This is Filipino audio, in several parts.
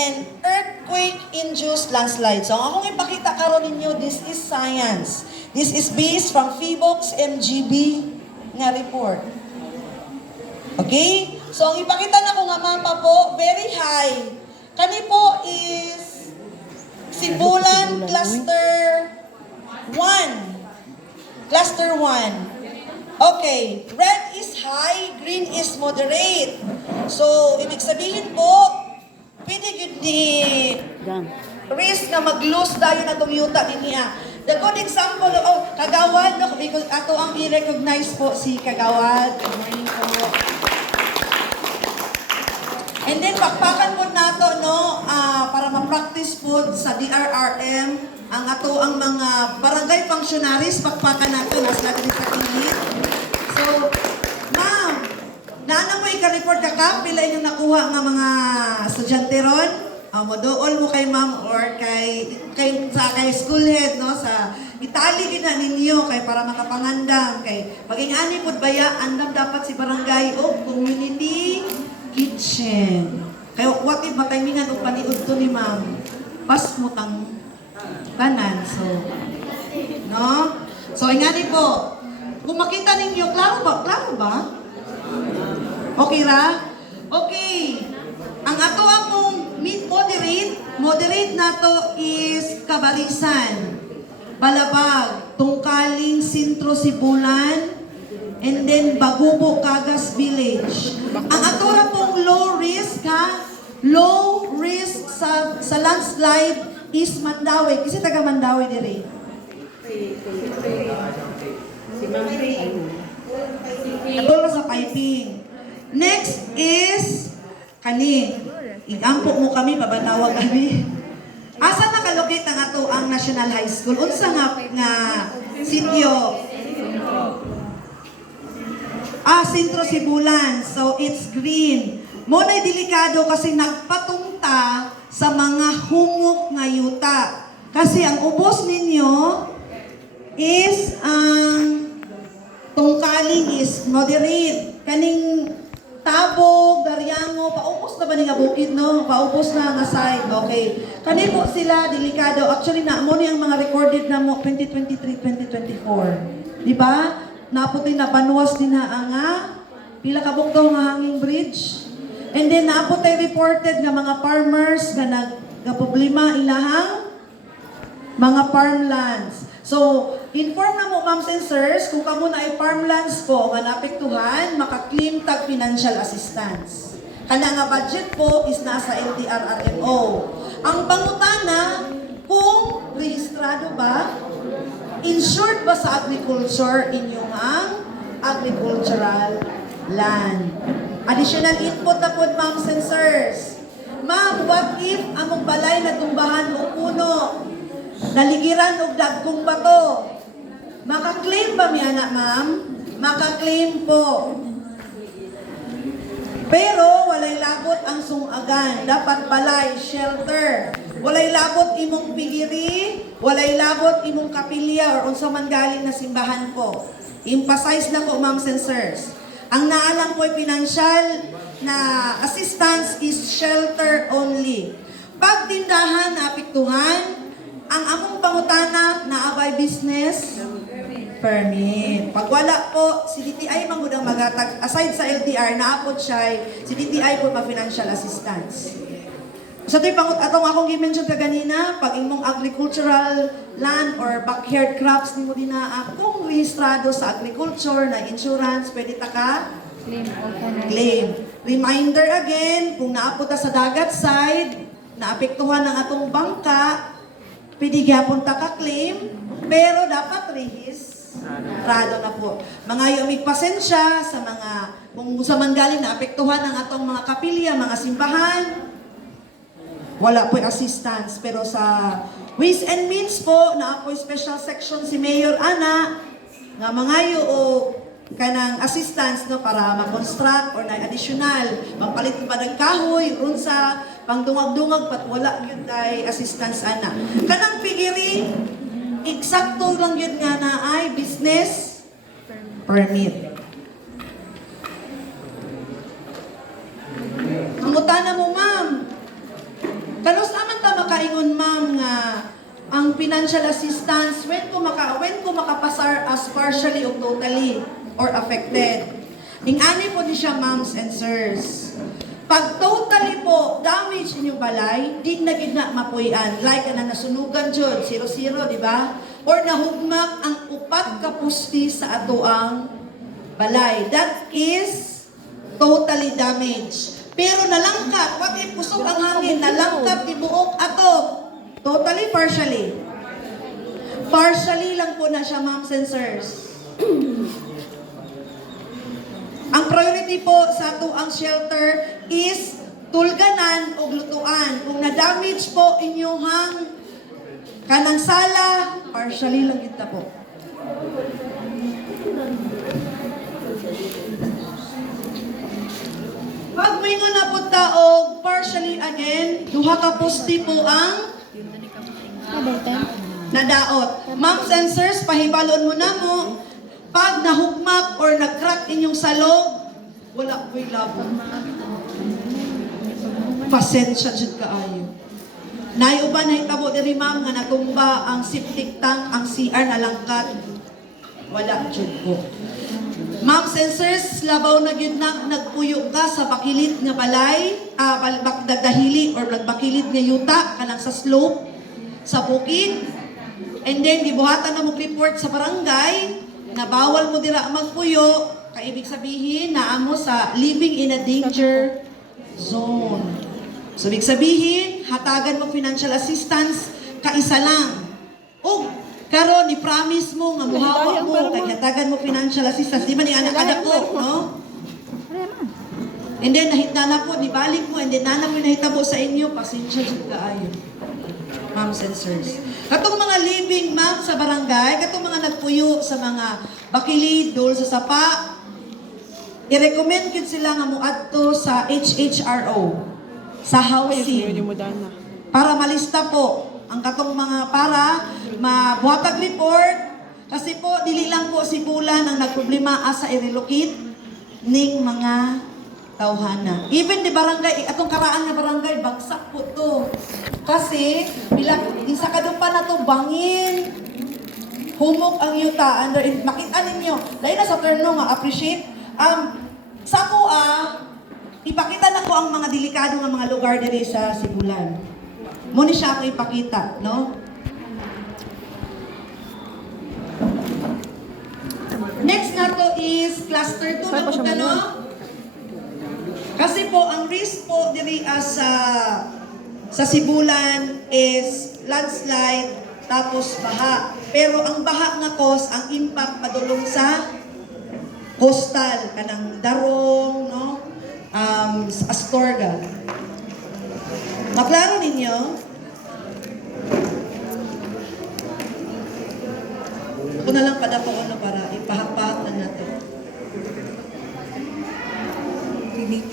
and earthquake-induced landslide. So, ang akong ipakita karon ninyo, this is science. This is based from PHIVOLCS MGB nga report. Okay? So, ang ipakita na ko nga mapa po, very high. Kani po is Sibulan Cluster 1. Cluster 1. Okay, red is high, green is moderate. So, ibig sabihin po, pwede yun di risk na mag-lose tayo na itong yuta niya. The good example, Kagawad, ato ang i-recognize po si Kagawad. Good morning po. And then, pakpakan po nato, no, para ma-practice po sa DRRM, ang ato ang mga barangay functionaries, pakpakan nato, nasa natin sa kilit. So, ma'am, naana mo ika-report ka pila inyong nakuha nga mga estudyante ron? Modool mo kay ma'am or kay school head, no, sa itali gina ninyo kay para makapangandam kay maging ani pud baya andam dapat si barangay o community kitchen. Kay what if matimingan og paniud to ni ma'am? Pas mo tang tanan. So, no? So, ingani po. Kung makita ninyo, klaro ba? Klaro ba? Okay ra? Okay. Ang ato akong moderate na to is Kabalisan, Balabag, Tungkaling, Sintro, Sibulan, and then Bagubo, Cagas Village. Ang ato ra pong low risk, ha? Low risk sa landslide is Mandawi. Kasi taga Mandawi dire. Ito sa piping. Next is kani. Iampo mo kami, pabanawag kami. Asa nakalocate ang ato ang National High School? Unsa nga sitio? Sintro Sibulan. So, it's green. Muna'y delikado kasi nagpatungta sa mga humok nga yuta. Kasi ang ubos ninyo is ang Tungkaling is moderate. Kaning Tabog, Dariango, paubos na ba nga bukid, no? Paubos na nga side, okay. Kani po sila, delikado. Actually, naamo ang mga recorded na mo 2023-2024. Di ba? Naputi na banuwas din nga pila ka buktaw nga hanging bridge. And then, naputi reported nga mga farmers nga nagkaproblema ilahang mga farmlands. So, inform na mo, ma'am and sirs, kung kamo na ay farmlands po nga naapektuhan, maka-claim tag financial assistance. Kana nga budget po is nasa LTRRMO. Ang pangutana, kung rehistrado ba, insured ba sa agriculture inyong ang agricultural land. Additional input na po, ma'am and sirs. Ma'am, what if among balay na tumbahan o puno? Naligiran og dagkong bato. Maka-claim ba mi anak, ma'am? Maka-claim po. Pero walay labot ang sungagan. Dapat balay, shelter. Walay labot imong pigiri, walay labot imong kapilya or unsa man galing na simbahan po. Emphasize na po, ma'am and sirs. Ang naalang po ay financial na assistance is shelter only. Pag tindahan na apektuhan, ang among pangutana na abay business permit. Pag wala po, si DTI manggudang magatag, aside sa LTR, naapot siya, si DTI po ma-financial assistance. So ito'y atong akong i-mention ka ganina, pag imong agricultural land or backyard crops ni mo din na kung rehistrado sa agriculture na insurance, pwede ta ka? Claim. Reminder again, kung naapot ta sa dagat side, naapektuhan ng atong bangka, pwede gyapon ta ka-claim, pero dapat rehistrado na po. Mga yung pasensya sa mga, kung sa manggaling na apektuhan ng atong mga kapilya, mga simbahan, wala po assistance. Pero sa Ways and Means po, na po special section si Mayor Ana, nga mga yung kanang assistance no, para ma-construct or na additional, pampalit pa ng kahoy, ron sa pangdungag-dungag, pat wala yun ay assistance ana. Kanang pigiri, eksakto lang yun nga na ay business permit. Ang utana mo, ma'am, Kanus naman ta makaingon ma'am nga ang financial assistance when ko makapasar as partially or totally or affected. Ingani po ni siya, moms and sirs. Pag totally po damage inyong balay, di na gid na mapuy-an. Like na nasunugan jud 0-0, di ba? Or nahugmak ang upat ka pusti sa atoang balay. That is totally damaged. Pero nalangkat, what if pusok ang hangin, nalangkat tibuok ato. Totally, partially. Partially lang po na siya, moms and sirs. Ang priority po sa ato ang shelter is tulganan o lutuan. Kung na-damage po inyong kanang sala, partially lang kita po. Pag mingon na po taog, partially again, duha ka posti po ang nadaot. Moms and sirs, pahibalon mo na mo, pag nahugmak or nag-crack inyong salog, wala ko'y labo. Pasensya dyan kaayo. Naiuban na hitabo diri ma'am nga natumba ang septic tank, ang CR nalangkat. Wala dyan po. Moms and sirs, labaw na yun na nagpuyo ka sa bakilit nga balay, dagdahili or nagbakilit nga yuta, kanang sa slope, sa bukid, and then gibuhatan na mo report sa barangay na bawal mo dira magpuyo, kaibig sabihin na amo sa living in a danger zone. So ibig sabihin, hatagan mo financial assistance kaisa lang. O karon ni promise mo nga muhawa mo kay hatagan mo financial assistance, di ba ni anak ko, no? And then nahitala po, nibalik mo, and then nana mo nahitabo sa inyo, pasensya jud kaayo. Moms and sirs. Katong mga living ma'am sa barangay, katong mga nagpuyo sa mga bakilid, dol sa sapa, i-recommend kid sila nga muadto sa HHRO, sa housing, para malista po ang katong mga para mabuhatag report, kasi po, dili lang po si Bulan ang nagproblema sa i-relocate ning mga tawhana. Even di barangay, atong karaan nga barangay, bagsak po to. Kasi, isa kadumpa na to, bangin, humok ang yuta, makita ninyo, dahil na sa terno nga, appreciate, sa ko ipakita na ko ang mga delikado nga mga lugar diri sa Sibulan. Muna siya ako ipakita, no? Next na to is cluster 2 na po no? Kasi po, ang risk po diri sa Sibulan is landslide tapos baha. Pero ang baha nga cause, ang impact padulong sa coastal, kanang Darong, no? Astorga. Maklaro ninyo? Ako na lang kada po para ipahak-pahak na natin.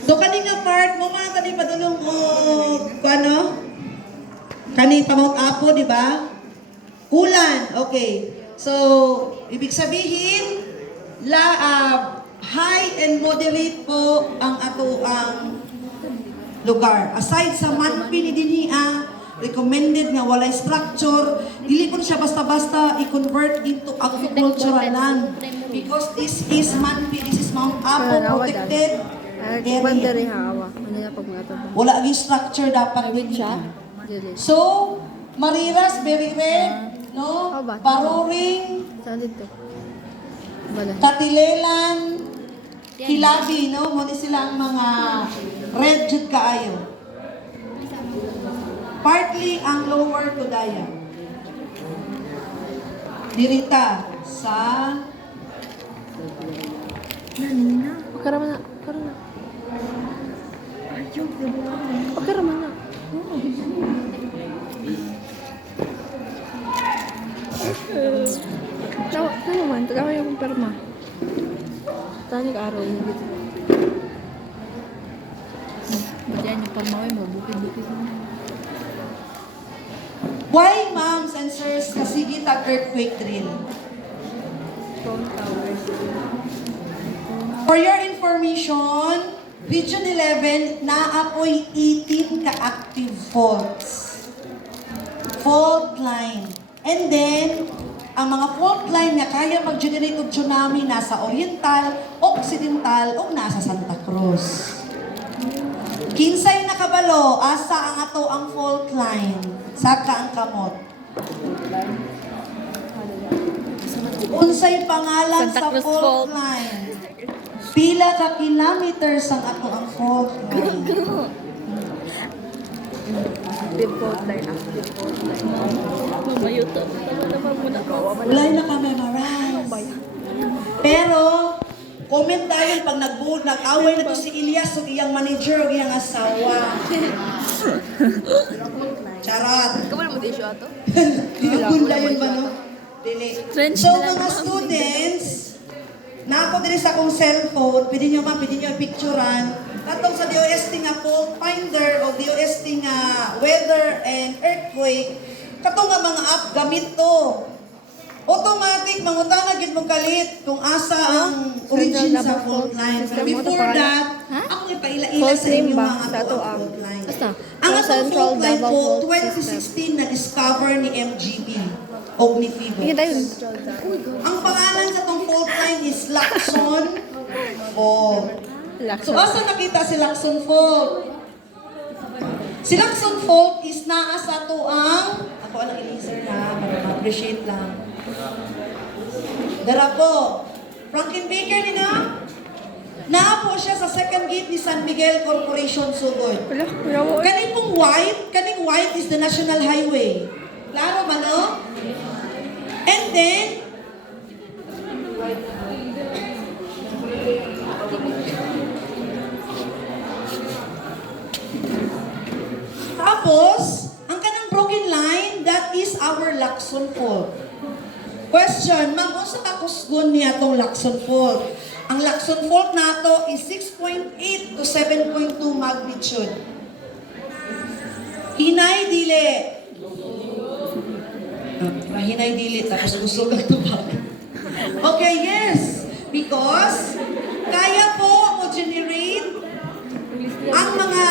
So kanina part mo mga kani padulong mo kani pa Mount Apo, di ba? Kulan. Okay. So ibig sabihin high and moderate po ang ato ang lugar. Aside sa manpi ni dinhi recommended nga walay structure, dili ko siya basta-basta i-convert into agricultural land because this is manpi, this is Mount Apo protected. Wala agi structure dapat din siya. So, Mariras, very red, no? Paroring, Katilelan, Kilabi, no? Muna sila ang mga red jud kaayo. Partly ang lower Tudaya. Dirita sa Pagkaraman na. Pagkaraman na. Tawa naman. Tawa yung perma. Tanya ka araw mo dito. Badiyan yung perma mo. Bukid-bukid mo. why, moms and sirs, kasigit ang earthquake drill? For your information, Region 11, naapoy 18 ka-active faults. Fault line. And then, ang mga fault line nga kaya mag-generate og tsunami nasa Oriental, Occidental, o nasa Santa Cruz. Kinsay nakabalo, asa ang ato ang fault line, saka ang kamot. Unsay pangalan Santa sa Cruz fault fault. line? Pila ka kilometers ang ato ang fault line? Default line. Default line. Mamayuto. Tama muna po. Wala na ka-memorize. Pero, comment tayo pag nag-away na to si Elias o iyang manager o iyang asawa. Charot. Kabal mo issue ato? Gunda yun ba, no? Dili. Trench So, na lang, mga ma'am. students, na ako din sa akong cellphone, pwede nyo i-picturean. Katong sa DOST nga fault finder o DOST nga weather and earthquake, katong nga mga app gamit to. Automatic, mangutana gid mo kalit kung asa ang origin Central sa double fault fault line. system mo Before to, that, ha? ako ipaila-ila Fault sa name inyo ba? mga Sa ato ato ang ang. fault line. Basta. Ang Sa atong Central fault line double po, fault 2016 na-discover ni MGB o ni FIBO. Tingin tayo. Ang pangalan sa tong fault line is Lacson Fault. So, asa nakita si Lacson Fault? Si Lacson Fault is naa sa to ang, ako ang i-laser na, para ma-appreciate lang. Dara po, Franklin Baker ni na? Naa po siya sa second gate ni San Miguel Corporation Sugod. Wala. Wala mo. Kaning white is the National Highway. Klaro ba, no? And then, tapos, ang kanang broken line, that is our Lacson Fault. Question, ma'am, unsa ka kusgon niya tong Lacson Fault? Ang Lacson Fault nato is 6.8 to 7.2 magnitude. Hinay dili. Hinay dili, tapos kusog ang tubag. Okay, yes. Because, kaya po mo generate ang mga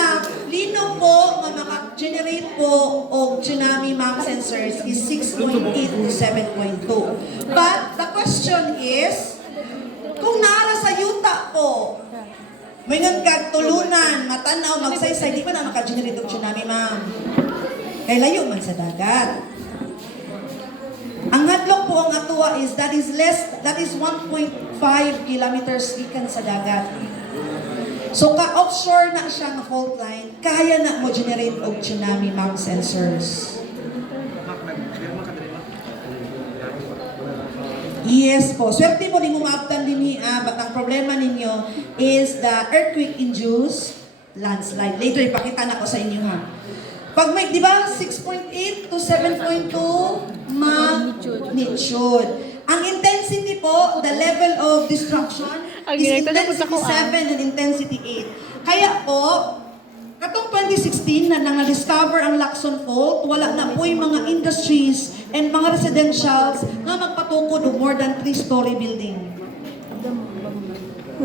linog po na maka-generate po o tsunami map sensors is 6.8 to 7.2. But the question is, kung nara sa yuta po, may nagkatulunan, matanaw, magsaysay, di ba na maka-generate ng tsunami, ma'am? Kaya layo man sa dagat. Ang hadlok po ang atuwa is that is 1.5 kilometers ikan sa dagat. So, ka-offshore na siya ng fault line, kaya na mo generate og tsunami map sensors. Yes po. Swerte po, di mo maabtan din ni, but ang problema ninyo is the earthquake-induced landslide. Later, ipakita na ko sa inyo ha. Pag may, di ba, 6.8 to 7.2 magnitude. Ang intensity po, the level of destruction, Ang is direkta na punta intensity ko, 7 and intensity 8. Kaya po, katong 2016 na na-discover ang Lacson Fault, wala na po yung mga industries and mga residentials na magpatukod og more than 3-story building.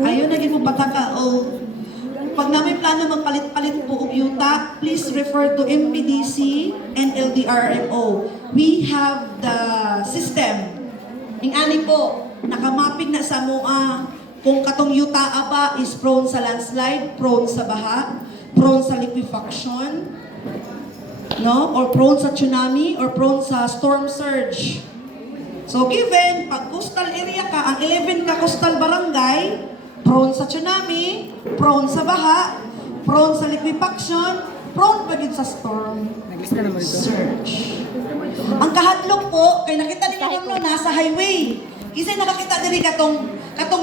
Ayun, naging mo pataka o pag namin plano magpalit-palit po og yuta, please refer to MPDC and LDRMO. We have the system. Ing-ani po, nakamapig na sa MOA kung katong yuta aba is prone sa landslide, prone sa baha, prone sa liquefaction, no? Or prone sa tsunami, or prone sa storm surge. So given, pag coastal area ka, ang 11 ka coastal barangay, prone sa tsunami, prone sa baha, prone sa liquefaction, prone pa din sa storm surge. Ang kahadlok po, kay nakita ninyo no, nasa highway. Kasi nakakita diri katong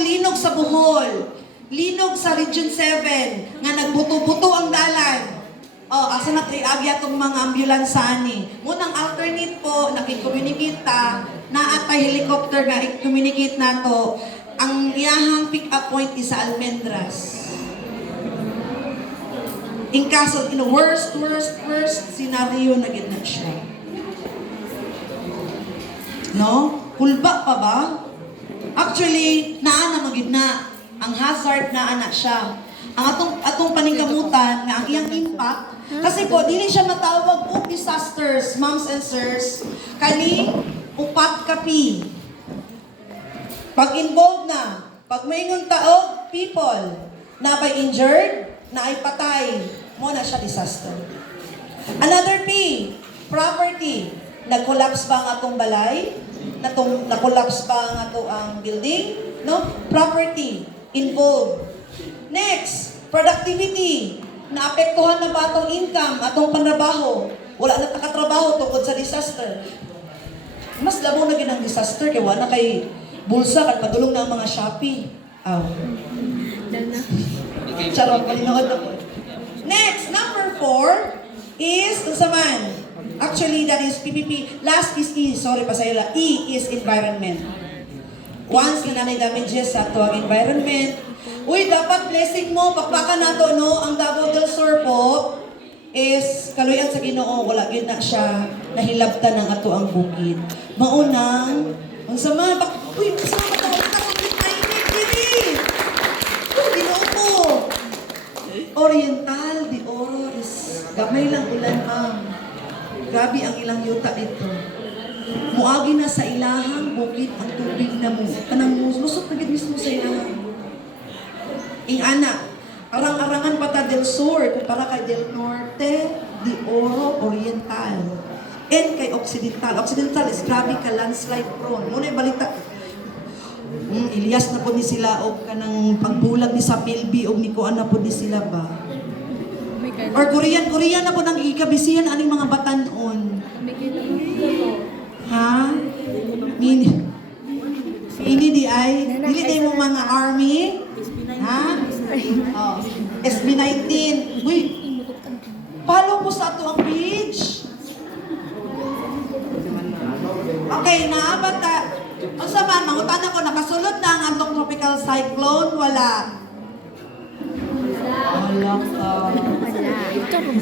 linog sa Bohol, linog sa Region 7, nga nagbuto-buto ang dalan. Oh, asa na agya tong mga ambulansya ni. Munang alternate po, nakikommunicate ta, naatay helicopter nga i-communicate nato. Ang iyahang pick-up point is sa Almendras. In kaso, in a worst scenario na gid na siya. No? Hulba pa ba? Actually, naa na magid na. Ang hazard naa na siya. ang atong paningkamutan nga ang iyang impact kasi po dili siya matawag og disasters, moms and sirs, kani upat kapi. Pag involved na, pag maingon taog people na by injured, na ay patay, mo na siya disaster. Another P, property. Nag-collapse ba ang atong balay? Nag-collapse ba ang ato ang building? No? Property involved. Next, productivity. Naapektuhan na ba atong income, atong panrabaho? Wala na takatrabaho tungkol sa disaster. Mas labo na ginang disaster kay wala kay bulsa kag padulong na ang mga Shopee. Aw. Charot, malinood ako. Next, number 4 is saman. Actually, that is PPP. Last is E. Sorry, pasayla. E is environment. Once na nanay damages sa ato ang environment, uy, dapat blessing mo, pakpakan nato, no? Ang Davao del Sur po is kaluyan sa Ginoo, wala gyud na siya nahilabtan ng ato ang bukid. Maunang, ang sama, uy, sama ka sa mainit, dili! Ginoo po! Oriental, di Oro is gamay lang ulan ang. Grabe ang ilang yuta dito. Muagi na sa ilahang bukid ang tubig na mo. Kanang lusot na gid mismo sa ilahang. Ing ana, arang-arangan pata del Sur kumpara kay del Norte, di Oro, Oriental. And kay Occidental. Occidental is grabe ka landslide prone. Muna yung balita. Ilyas na po ni sila o kanang pagbulag ni sa Pilbi o ni Kuan na po ni sila ba? Or Korean na po nang ikabisihan aning mga batanon. Ha? Ini di ay, dili day mo mga army? Ha? Oh. SB19. Uy, follow po sa ato ang page. Okay, naabat ta. Ang sama, mangutan ako, nakasulod na ang antong tropical cyclone, wala. Wala ka.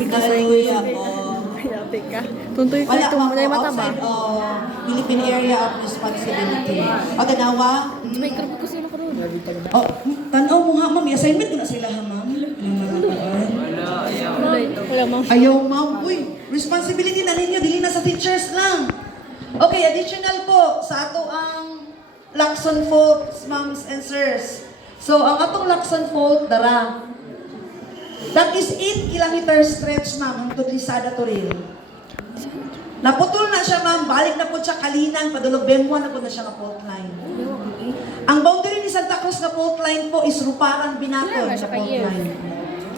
Hallelujah po. Hayate ka. Tuntoy ka Wala itong pa mulay po mata ba? outside Philippine Area of Responsibility. O, tanawa? May karap ko sino ko ron. O, tanaw mo ha, ma'am. I-assignment ko na sila ha, ma'am. Wala mo. Ayaw, ma'am. Uy, responsibility na ninyo. Dili na sa teachers lang. Okay, additional po sa ato ang Lacson Fault, moms and sirs. So, ang atong Lacson Fault, dara. That is 8 kilometer stretch, ma'am, hangtod Lisada to Rail. Naputol na siya, ma'am. Balik na po siya Kalinan, padulog Bemwa na po na siya na fault line. Ang boundary ni Santa Cruz na fault line po is Ruparan Binatol Wala na na siya fault kay line.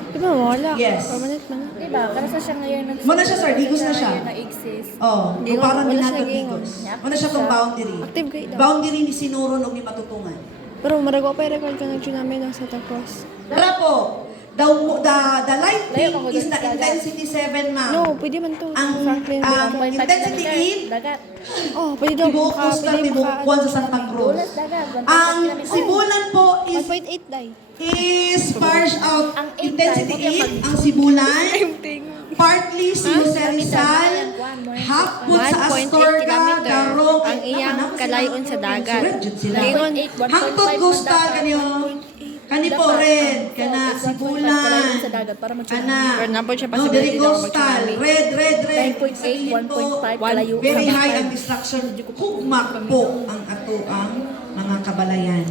Di ba wala? Yes. Permanent man. Di ba? Karasa siya ngayon. Muna siya, sir. Digos na siya. Na-exist. Oh, Hindi, Ruparan wala Binatol siya gingon. Digos. Muna siya tong boundary. Active kayo daw. Boundary ni Sinuron o ni Matutungan. Pero maragaw pa yung record ka ng tsunami ng Santa Cruz. Tara po. The light pink Layo, is the dagat. intensity 7, ma'am. No, pwede man to. Ang Franklin. intensity 8, Dagat. Oh, pwede daw. Tibuok Coastal, Tibuok Juan sa Santa Cruz. Ang Sibulan po is 1.8 day. sparse out. Ang eight Intensity tayo, 8, ang Sibulan. Partly si Jose Rizal, half po sa 1.8 Astorga, kilometer Darong, ang iyang kalayon sa dagat. Hangtod Hangtod coastal kanyo. Kani po red, kana Sibulan. Ana. No, diri coastal, red. 9.8, 1.5 kalayo. Very high ang destruction. Hugmak po ang ato ang mga kabalayan.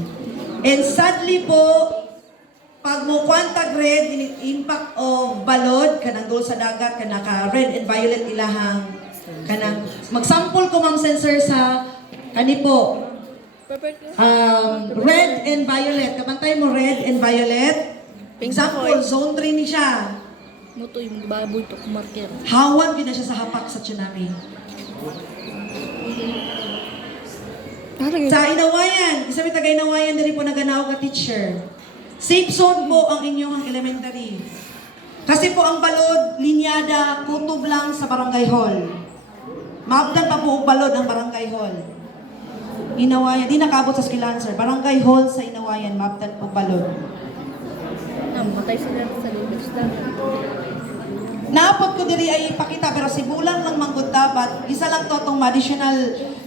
And sadly po, pag mo kwantag red, impact of balod, kanang dul sa dagat, kanaka red and violet ilahang, kanang, mag-sample ko ma'am sensor sa, kani po, red and violet. Kabantay mo red and violet. Example, zone 3 ni siya. Muto yung baboy to kumarker. Hawan din na siya sa hapak sa tsunami. Sa Inawayan, isa may taga Inawayan din po naganaw ka teacher. Safe zone po ang inyong elementary. Kasi po ang balod, linyada, kutob lang sa barangay hall. Maabdan pa po ang balod ang barangay hall. Inawayan, di nakaabot sa Skilancer. Barangay hall sa Inawayan, maabdan po balod. Namatay sila sa lugar sa Naapot ko diri ay ipakita pero sibulan lang manggod dapat. Isa lang to tong additional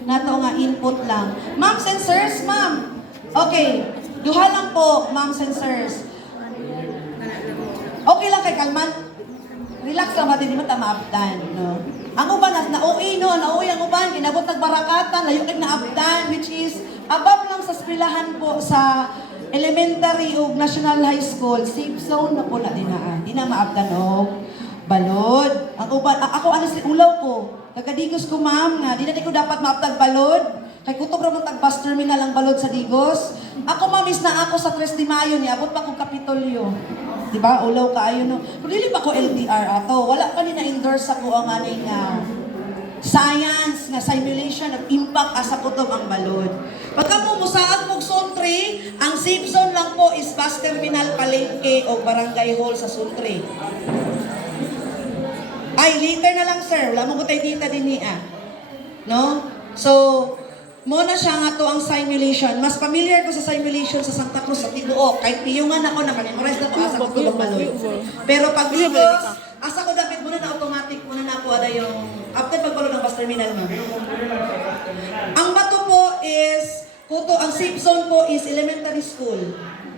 na to nga input lang. Moms and sirs, ma'am. Okay. Duha lang po, moms and sirs. Okay lang kay kalman. Relax lang ba din mo ta maabdan, no? Ang uban na-OA no, na-OA ang uban kinabot nagbarakatan, layo kay naabdan which is above lang sa eskwelahan po sa elementary ug national high school, safe zone na po na dinaan. Di na maabdan og balod. Ang uban ako honestly ulaw ko. Kagadigos ko ma'am nga di na ko dapat maabtag balod. Kay kutob ra mo tag bus terminal ang balod sa Digos. Ako mamis na ako sa 3 de Mayo ni abot pa kong Kapitolyo. Di ba? Ulaw kaayo no. Pero dili pa ko LDR ato. Wala pa ni na-endorse ako ang aning science nga simulation of impact asa kutob ang balod. Pagka mo musaad mong Sultri, ang safe zone lang po is bus terminal Palengke o barangay hall sa Sultri. Ay, later na lang sir. Wala mo kutay dita din niya. No? So, muna siya nga to ang simulation. Mas familiar ko sa simulation sa Santa Cruz sa Tibuok. Kahit piyungan ako na memorize na ko asa ko tulog balon. Pero pag Digos, asa ko dapat muna na automatic muna na ako ada yung after pagbalon ng bus terminal mo. Ang bato po is kuto ang safe zone po is elementary school.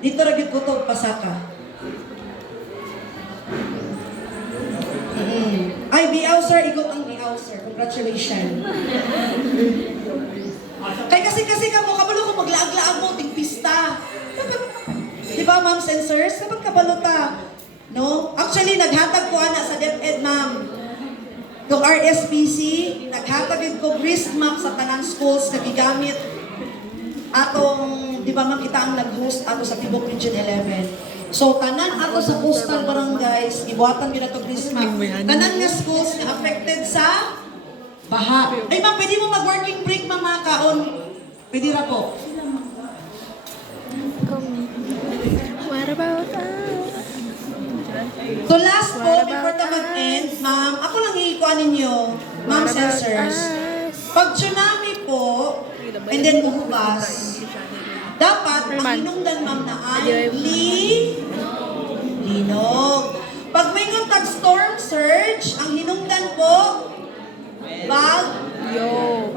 Dito ra gyud kuto Pasaka. Ay, biaw sir, igot ang biaw sir. Congratulations. Kay kasi ka mo, kabalo ko maglaag-laag mo, tigpista. Di ba, ma'am and sirs? Kapag kabalo ta, no? Actually, naghatag ko ana sa DepEd, ma'am. Yung RSPC, naghatag ko grist map sa tanang schools na gigamit atong, di ba, ma'am, kita ang nag-host ato sa Tibok Region 11. So, tanan ato sa coastal barangays, ibuhatan yun na ito grist map. Tanan nga schools na affected sa baha. Ay ma'am, pwede mo mag-working break mga kaon. Pwede ra po. What about us? So last po, before ta mag-end, ma'am, ako lang iikuan ninyo, ma'am sensors. Pag tsunami po, and then uhubas, dapat ang hinungdan ma'am na ay linog. Pag may contact storm surge, ang hinungdan po, Yo.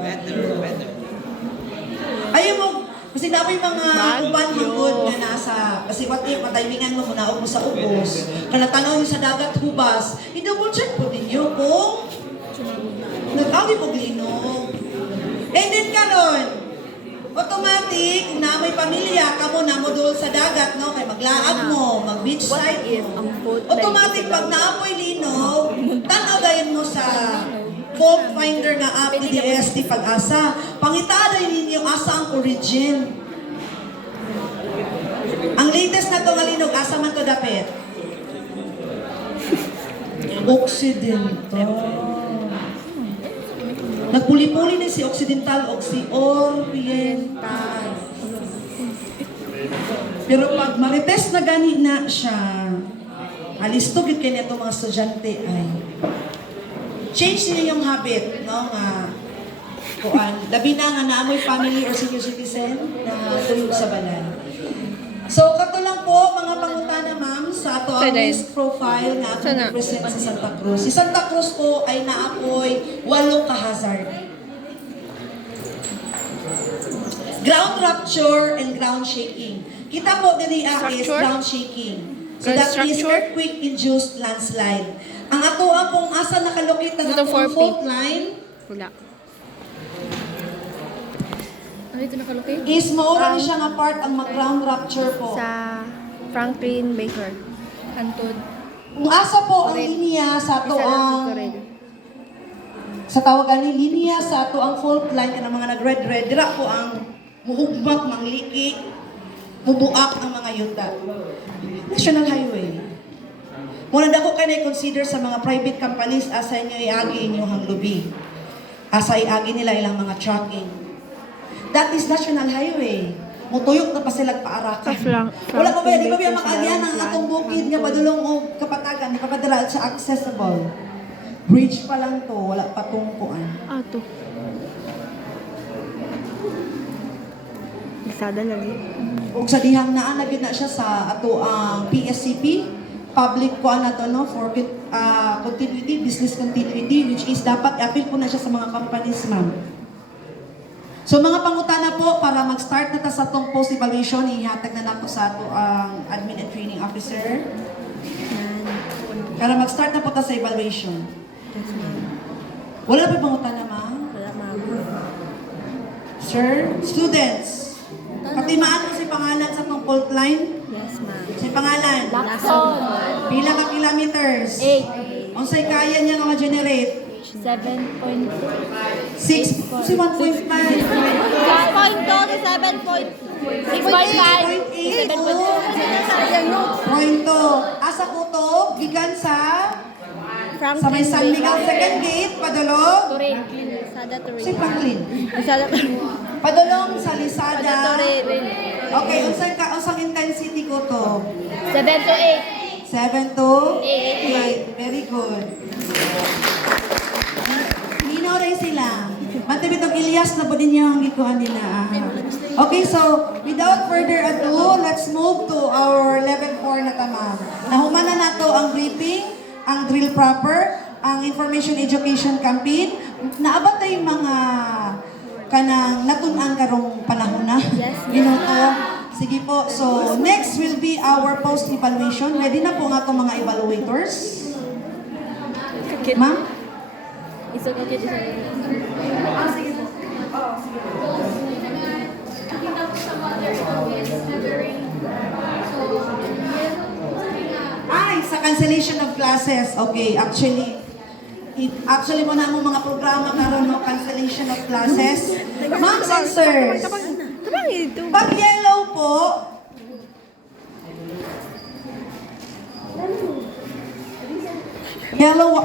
Ayaw mo, kasi dapat mga uban hangod na nasa, kasi pati matimingan mo, munaog mo sa ubos, kanatanaw mo sa dagat hubas, i-double check po ninyo kung nag-awi po linog. And then karon, automatic, na may pamilya, kamo na mo doon sa dagat, no? Kay maglaag mo, mag-beach side mo. Automatic, pag naapoy linog, tanaw mo sa fault finder nga app ni DST Pag-asa. Pangitaday ninyo asa ang origin. Ang latest na to nga linog, asa man to dapit? Occidental. Nagpuli-puli na si Occidental o si Oriental. Pero pag marites na gani na siya, alisto gid kay nito mga estudyante ay change niyo yung habit, no? Kuan, labi na nga naamoy family or senior citizen na tulog sa balay. So, kato lang po, mga pangutana, ma'am, sa ato ang risk profile na ato present sa Santa Cruz. Si Santa Cruz po ay naapoy 8 ka-hazard. Ground rupture and ground shaking. Kita po diri is ground shaking. So that is earthquake-induced landslide. Ang ato pong asa nakalokit ng atong fault line Wala. Ano ito nakalukay? is maura ni siya nga part ang mag-ground rupture po. Sa Franklin Baker. Antod. Kung asa po ang linya sa ato ang sa tawagan ni linya sa ato ang fault line kanang mga nag-red dira po ang muhugmak, mangliki, mubuak ang mga yuta. National Highway. Muna dako kay na-consider sa mga private companies asa inyo iagi inyong lubi. Asa iagi nila ilang mga trucking. That is National Highway. Mutuyok na pa sila paarakan. Wala pa ba, di ba makaagyan ang atong bukid nga padulong o kapatagan, di pa padala sa accessible. Bridge pa lang to, wala pa tungkuan. Ato. Isada lagi. Ug sa dihang naa na gyud na siya sa ato ang PSCP, public ko na to, no, for continuity, business continuity, which is dapat i-appeal po na siya sa mga companies, ma'am. So mga pangutana po, para mag-start na ta sa itong post-evaluation, ihatag na nato sa ato ang admin and training officer. Para mag-start na po ta sa evaluation. Yes, ma'am. Wala na po pangutan na, ma'am? Wala, ma'am. Sir, students, katimaan mo si pangalan sa tong fault line? Yes, ma'am. Si pangalan? Lacson. Pila ka kilometers? 8. Unsay kaya niya nga ma-generate? 7.2. 6, si 1.5. 6.2 to 7.6.5. 7.2. Pointo. Asa ko to? Gikan sa Franklin. may San Miguel second gate, padulong. Turin. Sada Turin. Si Franklin. Sada Turin. Padulong sa Sada Lisada. Turin. Okay, unsang intensity ko to? 7 to 7 8. to 8. 8. Very good. Nino rin sila. Matibit ang Ilyas na po din yung gikuhan nila. Okay, so without further ado, let's move to our level 4 na tama. Nahumana na to ang briefing, ang drill proper, ang information education campaign. Naabot tayo yung mga kanang natunang karong panahon na. Yes, Minuto. Sige po. So, next will be our post-evaluation. Ready na po nga itong mga evaluators. Ma'am? Isa ko kaya isa. Ay, sa cancellation of classes. Okay, actually mo na mo mga programa karon no, cancellation of classes. Moms and sirs, Tabang ito. pag yellow po, yellow,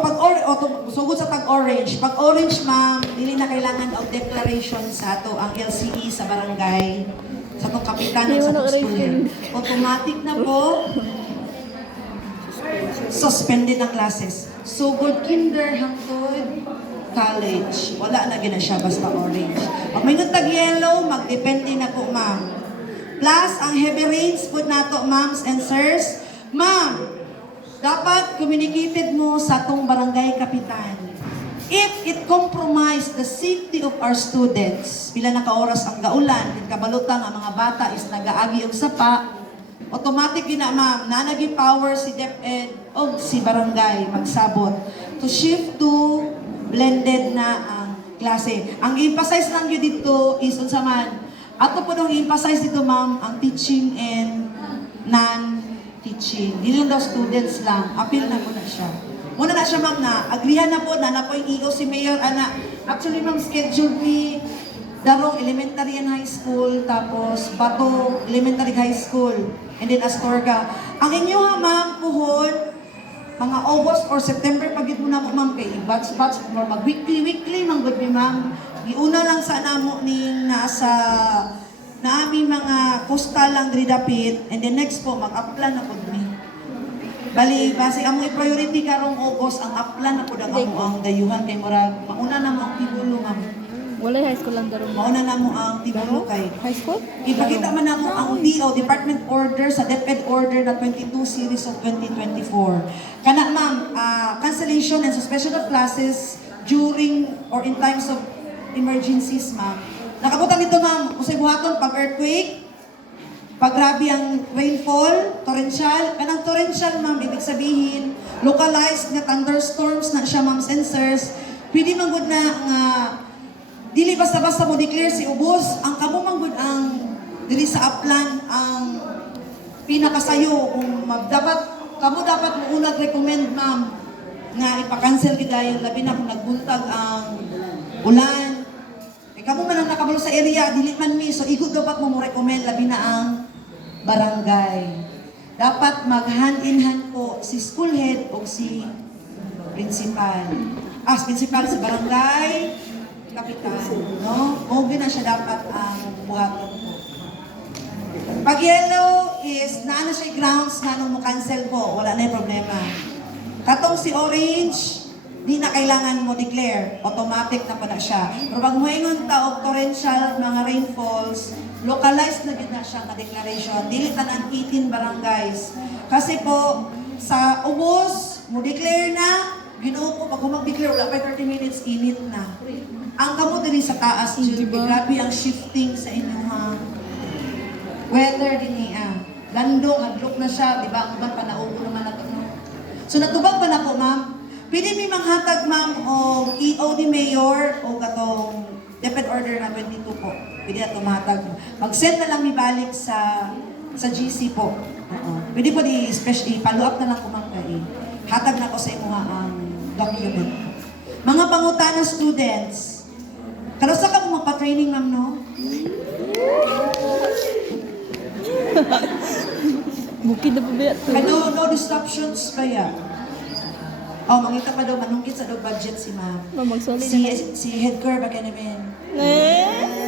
sugod sa tag-orange. Pag orange, ma'am, dili na kailangan of declaration sa ato ang LCE sa barangay, sa itong kapitan at sa itong school head. Automatic na po, suspended ang classes. Sugod kinder hangtod college. Wala na gina siya basta orange. Pag may tag yellow, magdepende na po, ma'am. Plus, ang heavy rains po nato, moms and sirs. Ma'am, dapat communicated mo sa tong barangay kapitan. If it compromise the safety of our students, pila na ka-oras ang gaulan, din kabalutang ang mga bata is nagaagi og sapa, automatic gina ma'am, nanagi power si DepEd o si barangay magsabot to shift to blended na ang klase. Ang emphasize lang yun dito is unsa man, ato po nung emphasize dito ma'am, ang teaching and non-teaching. Dili lang daw students lang, appeal na muna siya. Muna na siya ma'am na, agrihan na po na po yung EO si Mayor, ana. Actually ma'am, schedule B, Darong Elementary and High School, tapos Bato Elementary High School, and then Astorga. Ang inyo ha ma'am, puhon, mga August or September pagid mo na mo ma'am kay batch or mag weekly man gud mi ma'am. Giuna lang sa namo ning nasa naami mga coastal lang diri dapit, and then next po mag-apply na pud mi. Bali base among priority karong August ang apply na pud ang amo ang dayuhan kay murag mauna na mo ang tigulo ma'am. Wala high school lang darong. Mauna na mo ang tigulo kay High school? ipakita man namo ang DO, Department Order sa DepEd Order na 22 series of 2024. Kana ma'am, cancellation and suspension of classes during or in times of emergencies ma'am. Nakabutan nito ma'am, usay buhaton pag earthquake, pag grabe ang rainfall, torrential, kanang torrential ma'am, ibig sabihin, localized na thunderstorms na siya ma'am sensors, pwede man gud na nga dili basta-basta mo declare si ubos, ang kamo man gud ang dili sa upland ang pinakasayo kung kamo dapat mo unang recommend ma'am nga ipa-cancel gid dayon labi na kung nagbuntag ang ulan. Kamo man ang nakabalo sa area dili man mi so igud dapat mo recommend labi na ang barangay. Dapat mag hand in hand po si school head o si principal. Principal sa barangay, kapitan, no? O na siya dapat ang buhaton po. Pag yellow is naano siya grounds na nung mo-cancel po, wala na yung problema. Katong si orange, di na kailangan mo declare, automatic na pa na siya. Pero pag moingon ta og torrential mga rainfalls, localized na gid na siya nga declaration. Dili tanan 18 barangays. Kasi po sa ubos, mo declare na, Ginoo ko, pag mag-declare, wala pa 30 minutes, init na. Ang kamo diri sa taas, Jude, grabe ang shifting sa inyong weather din niya. Landong, adlok na siya, di ba? Ang iba, panaubo naman na ito. So natubag pa nako, ma'am. Pwede mi manghatag, ma'am, o EO ni Mayor o katong Deped Order na 22 po. Pwede na tumatag. Mag-send na lang mi balik sa GC po. Oo. Pwede po follow up na lang ko, ma'am, kay hatag na ko sa imo ang document. Mga pangutana students. Karosa ka mo magpa-training, ma'am, no? Bukid na pabiya to. No disruptions ba yan? Oh, mangita pa daw, manungkit sa daw budget si ma'am. Magsoli Si head girl ba ka namin? Eh.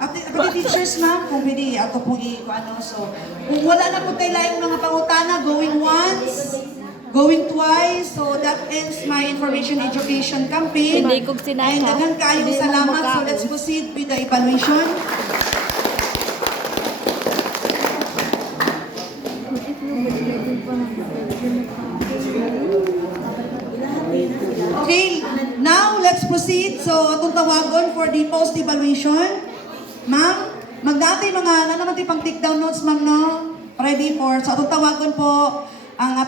Pati teachers, ma'am, kung pwede, ato pong ano. So, kung wala na po tayo laing mga pangutana, going once, going twice. So, that ends my information education campaign. Hindi ko sinaka. And daghan kayong Hindi mo salamat. So, makaon. let's proceed with the evaluation. Okay, now let's proceed. So, atong tawagon for the post-evaluation. Ma'am, magdati mga, naman tayo pang take down notes, ma'am, no? Ready for, so atong tawagon po ang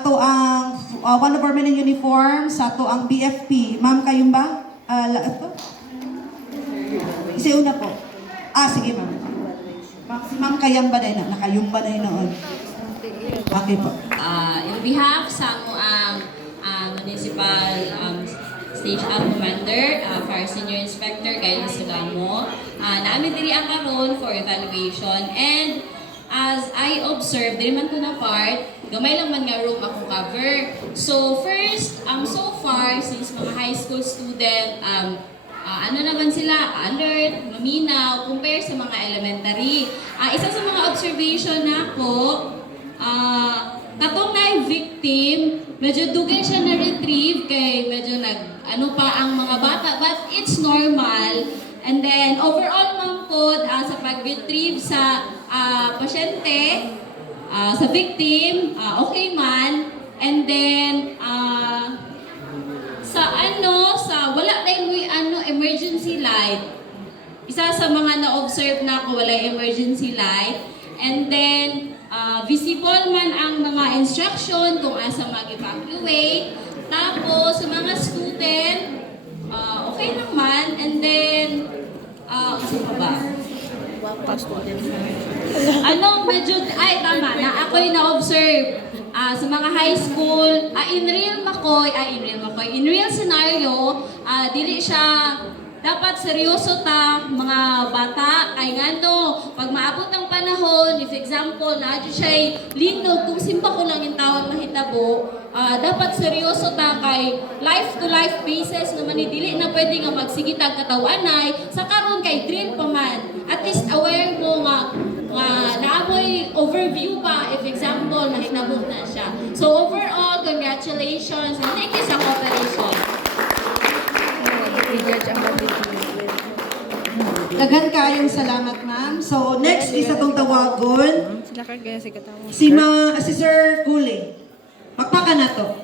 one of our men in uniform sa ato ang BFP. Ma'am, kayong ba? Ito? Isa una po. Sige, ma'am. Si ma'am kayang ba na nakayong ba na noon? Okay po. In behalf sa municipal station commander, fire senior inspector, Gayon Sugamo, namin diri ang karon for evaluation. And as I observed, diri man ko na part, gamay lang man nga room ako cover. So first, so far, since mga high school student, ano naman sila, alert, maminaw, compare sa mga elementary. Isa sa mga observation nako, katong na victim, medyo dugay siya na-retrieve kay medyo ano pa ang mga bata, but it's normal. And then overall ma'am po, sa pag-retrieve sa pasyente, sa victim, okay man. And then sa wala tayong emergency light. Isa sa mga na-observe na ko, wala emergency light. And then visible man ang mga instruction kung asa mag-evacuate. Tapos, sa mga student, okay naman. And then, ano pa ba? Medyo, tama na. Ako'y na-observe sa mga high school, in real scenario, dili siya dapat seryoso ta mga bata kay ngano pag maabot ang panahon, if example na siya linog kung simpa ko lang yung tawag mahitabo, dapat seryoso ta kay life to life basis naman ni dili na pwede nga magsigit ang katawanay sa karon kay drill pa man, at least aware mo nga naamoy overview pa if example na hinabot na siya. So overall, congratulations and thank you sa cooperation. Daghan kayong salamat, ma'am. So, next is atong tawagon. Sila ka kaya si katawa. Si Sir Kuli. Magpaka na to.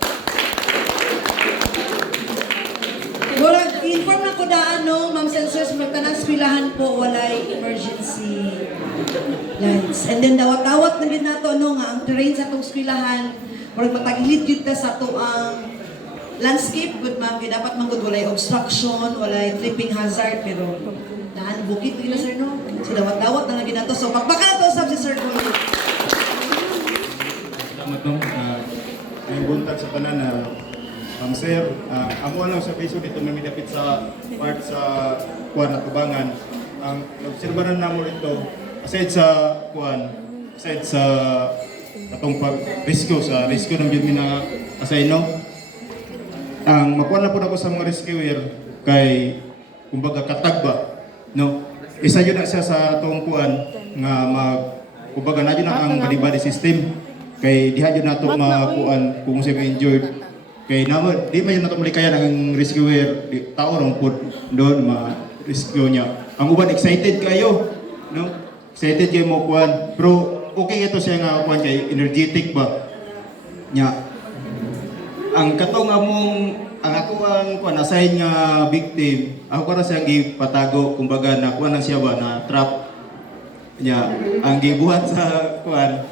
Wala, inform na ko daan, no, ma'am sensors, magtanang eskwelahan po, walay emergency lights. And then, dawat-dawat na din nato, no, nga, ang terrain sa itong eskwelahan, wala matagilid yun ta sa ito ang landscape, good ma'am, kaya dapat manggod, walay obstruction, walay tripping hazard, pero daan, bukit, yun na, sir, no? So, dawat-dawat na lang nato. So, magpaka na to, sabi si Sir Kuli. Salamat nung may buntag sa tanan na sir, amo lang sa Facebook ito may midapit sa part sa kuan na tubangan. Ang obserbaran namo rito aside sa kuan, aside sa atong pag-rescue sa rescue ng gyud na assign no. Ang makuha na po ako sa mga rescuer kay kumbaga katagba no. Isa yun na siya sa atong kuan nga kumbaga na yun na ang body system kay diha yun na ito makuan kung siya injured. Kay naman, di man yun natin malikayan ang rescuer, tao rong po doon ma-rescue niya. Ang uban, excited kayo, no? Excited kayo mo kuhan. Pero okay ito siya nga kuhan kay energetic ba? Nya. Ang katong ang ako ang kuhan, assign nga victim, ako para siyang gipatago, kumbaga na kuhan na siya ba, na trap. Nya, ang gibuhat sa kuhan,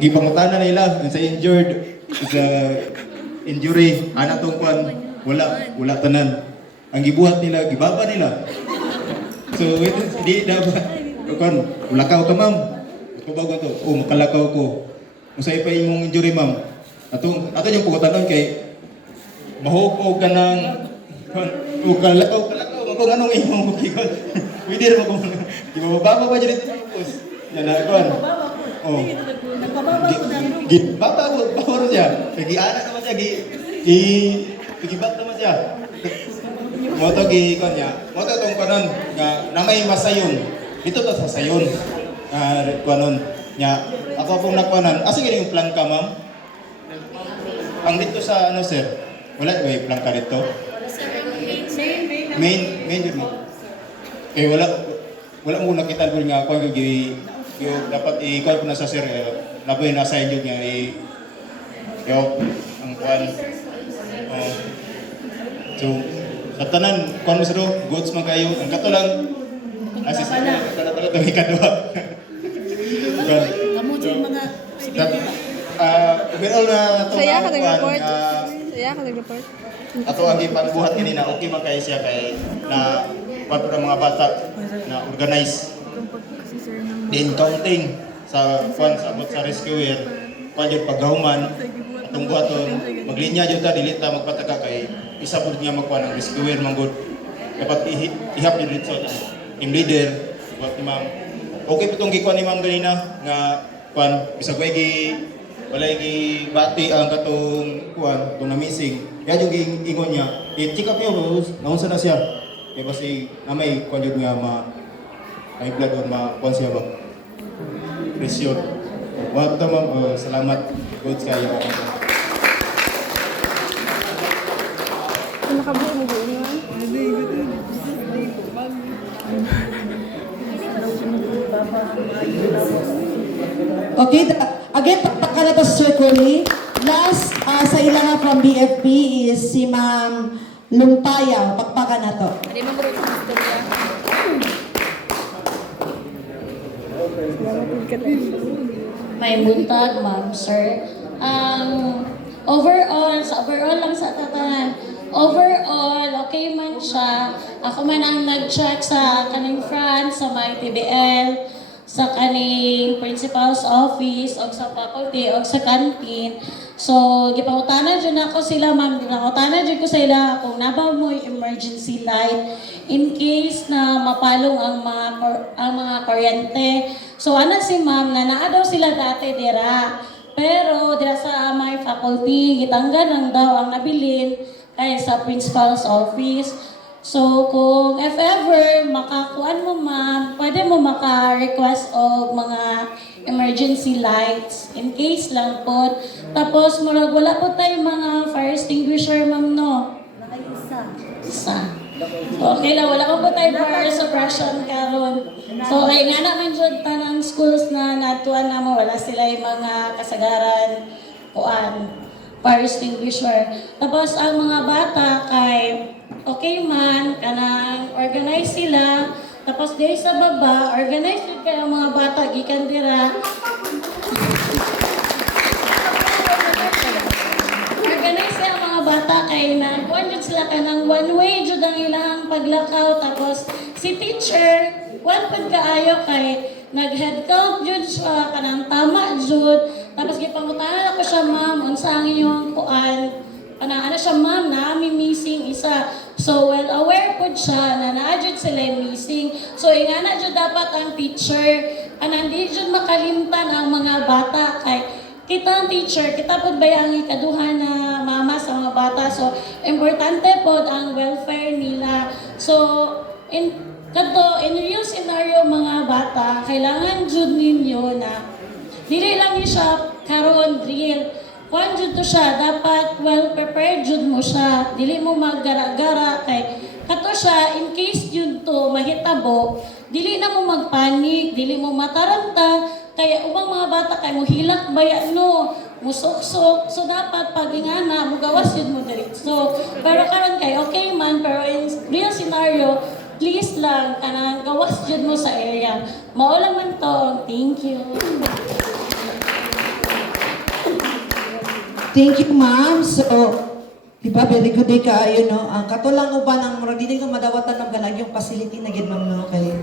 gipangutana nila sa injured, sa injury, ana tong kwan, wala tanan. Ang gibuhat nila, gibaba nila. So, di dapat, kwan, lakaw ka ma'am. Tubaw to, makalakaw ko. Kung sa'yo pa imong injury ma'am, ato yung pagkatanon kay mahukog ka ng, kwan, kalakaw, kung anong imong kikon. Pwede rin mo kung, gibababa pa dyan ito tapos. Yan na, kwan. Oh. Baba siya. Giana naman siya, gibat naman siya. Moto kon niya. Moto tong kanon nga namay masayon. Dito ta sa sayon. Kanon nya. Ako pong nakwanan. Sige yung plangka ma'am. Ang dito sa ano sir? Wala ba yung plangka dito? Main yun. Eh wala mo nakita ko nga ako yung dapat i-call ko na sa sir, laboy na sa inyo nga ang kwan. So, sa tanan, kwan mo sa do, goods man kayo, ang kato lang, asis na talaga may kadwa. Kamu dyan mga overall na ito Saya ka kwan, nag-report. Saya ka nag-report. ato ang ipagbuhat kanina, okay man kayo siya kay na kwan po ng mga bata na organize. Din counting sa kwan sa abot sa rescuer kwan yung paggahuman atong buhaton maglinya jud ta dili ta magpataka kay isa pud nga magkuan ang rescuer manggod dapat ihap jud dito team leader buhat ni ma'am okay pud tong gikuan ni ma'am ganina nga kwan bisag walay gi bati ang katong kwan tong na missing ya jud ingon niya i-check up yo naunsa na siya kay basi namay kwan jud nga high blood or ma-kwan siya ba? Presyon. Wala ito ma'am, salamat. Good kayo. Nakabuo mo ba yun? Okay, again, takta na to circularly. Last sa ilang from BFP is si Ma'am Lumpaya. Pakpakan na to. Hindi mo muro yung istorya. May buntag, ma'am, sir. Overall lang sa tatanan. Overall, okay man siya. Ako man ang nag-check sa kaning front, sa may TBL, sa kaning principal's office, o sa faculty, o sa canteen. So, gipangutanan dyan ako sila, ma'am. Gipangutanan dyan ko sila kung nabaw mo yung emergency light in case na mapalong ang mga kuryente. So, ano si ma'am, na naa daw sila dati dira. Pero, dira sa may faculty, gitanggan lang daw ang nabilin kaya sa principal's office. So, kung if ever makakuan mo ma'am, pwede mo maka-request og mga emergency lights in case lang po. Tapos, murag wala po tayo mga fire extinguisher ma'am, no? Isa. Okay lang, wala po tayo fire suppression karon. So, ay nga naman dyan tanang schools na natuan na mo, wala sila yung mga kasagaran kuan fire extinguisher. Tapos, ang mga bata kay okay man, kanang organize sila. Tapos, dahil sa baba, organize din kayo ang mga bata, gikan dira. Organize ang mga bata kay na kuan jud sila kanang one way jud ang ilang paglakaw. Tapos, si teacher, kuan pud kaayo kay nag-head count jud siya, kanang tama jud. Tapos, gipangutanan ako siya, ma'am, unsa ang inyong kuan. Ano siya, ma'am, naami missing isa. So, well aware po siya na naadjud sila missing. So, ingana jud dapat ang teacher. Hindi jud makalimtan ang mga bata. Kay kita ang teacher, kita po ba ang ikaduhan na mama sa mga bata. So, importante po ang welfare nila. So, in real scenario mga bata, kailangan jud ninyo na dili lang niyo siya karon real. Kuan jud to siya, dapat well prepared jud mo siya. Dili mo maggara-gara kay kato siya in case yun to mahitabo, dili na mo magpanik, dili mo mataranta kay ubang mga bata kay mo hilak baya no, musuksok. So dapat pag ingana mo gawas yun mo diretso. Pero karon kay okay man, pero in real scenario, please lang kanang gawas jud mo sa area. Mao lang man to. Thank you. Thank you, ma'am. So, di ba, very good day ka, you know. Ang katulang uban ang murag dili ko madawatan ng galagyong facility na gid ma'am no kay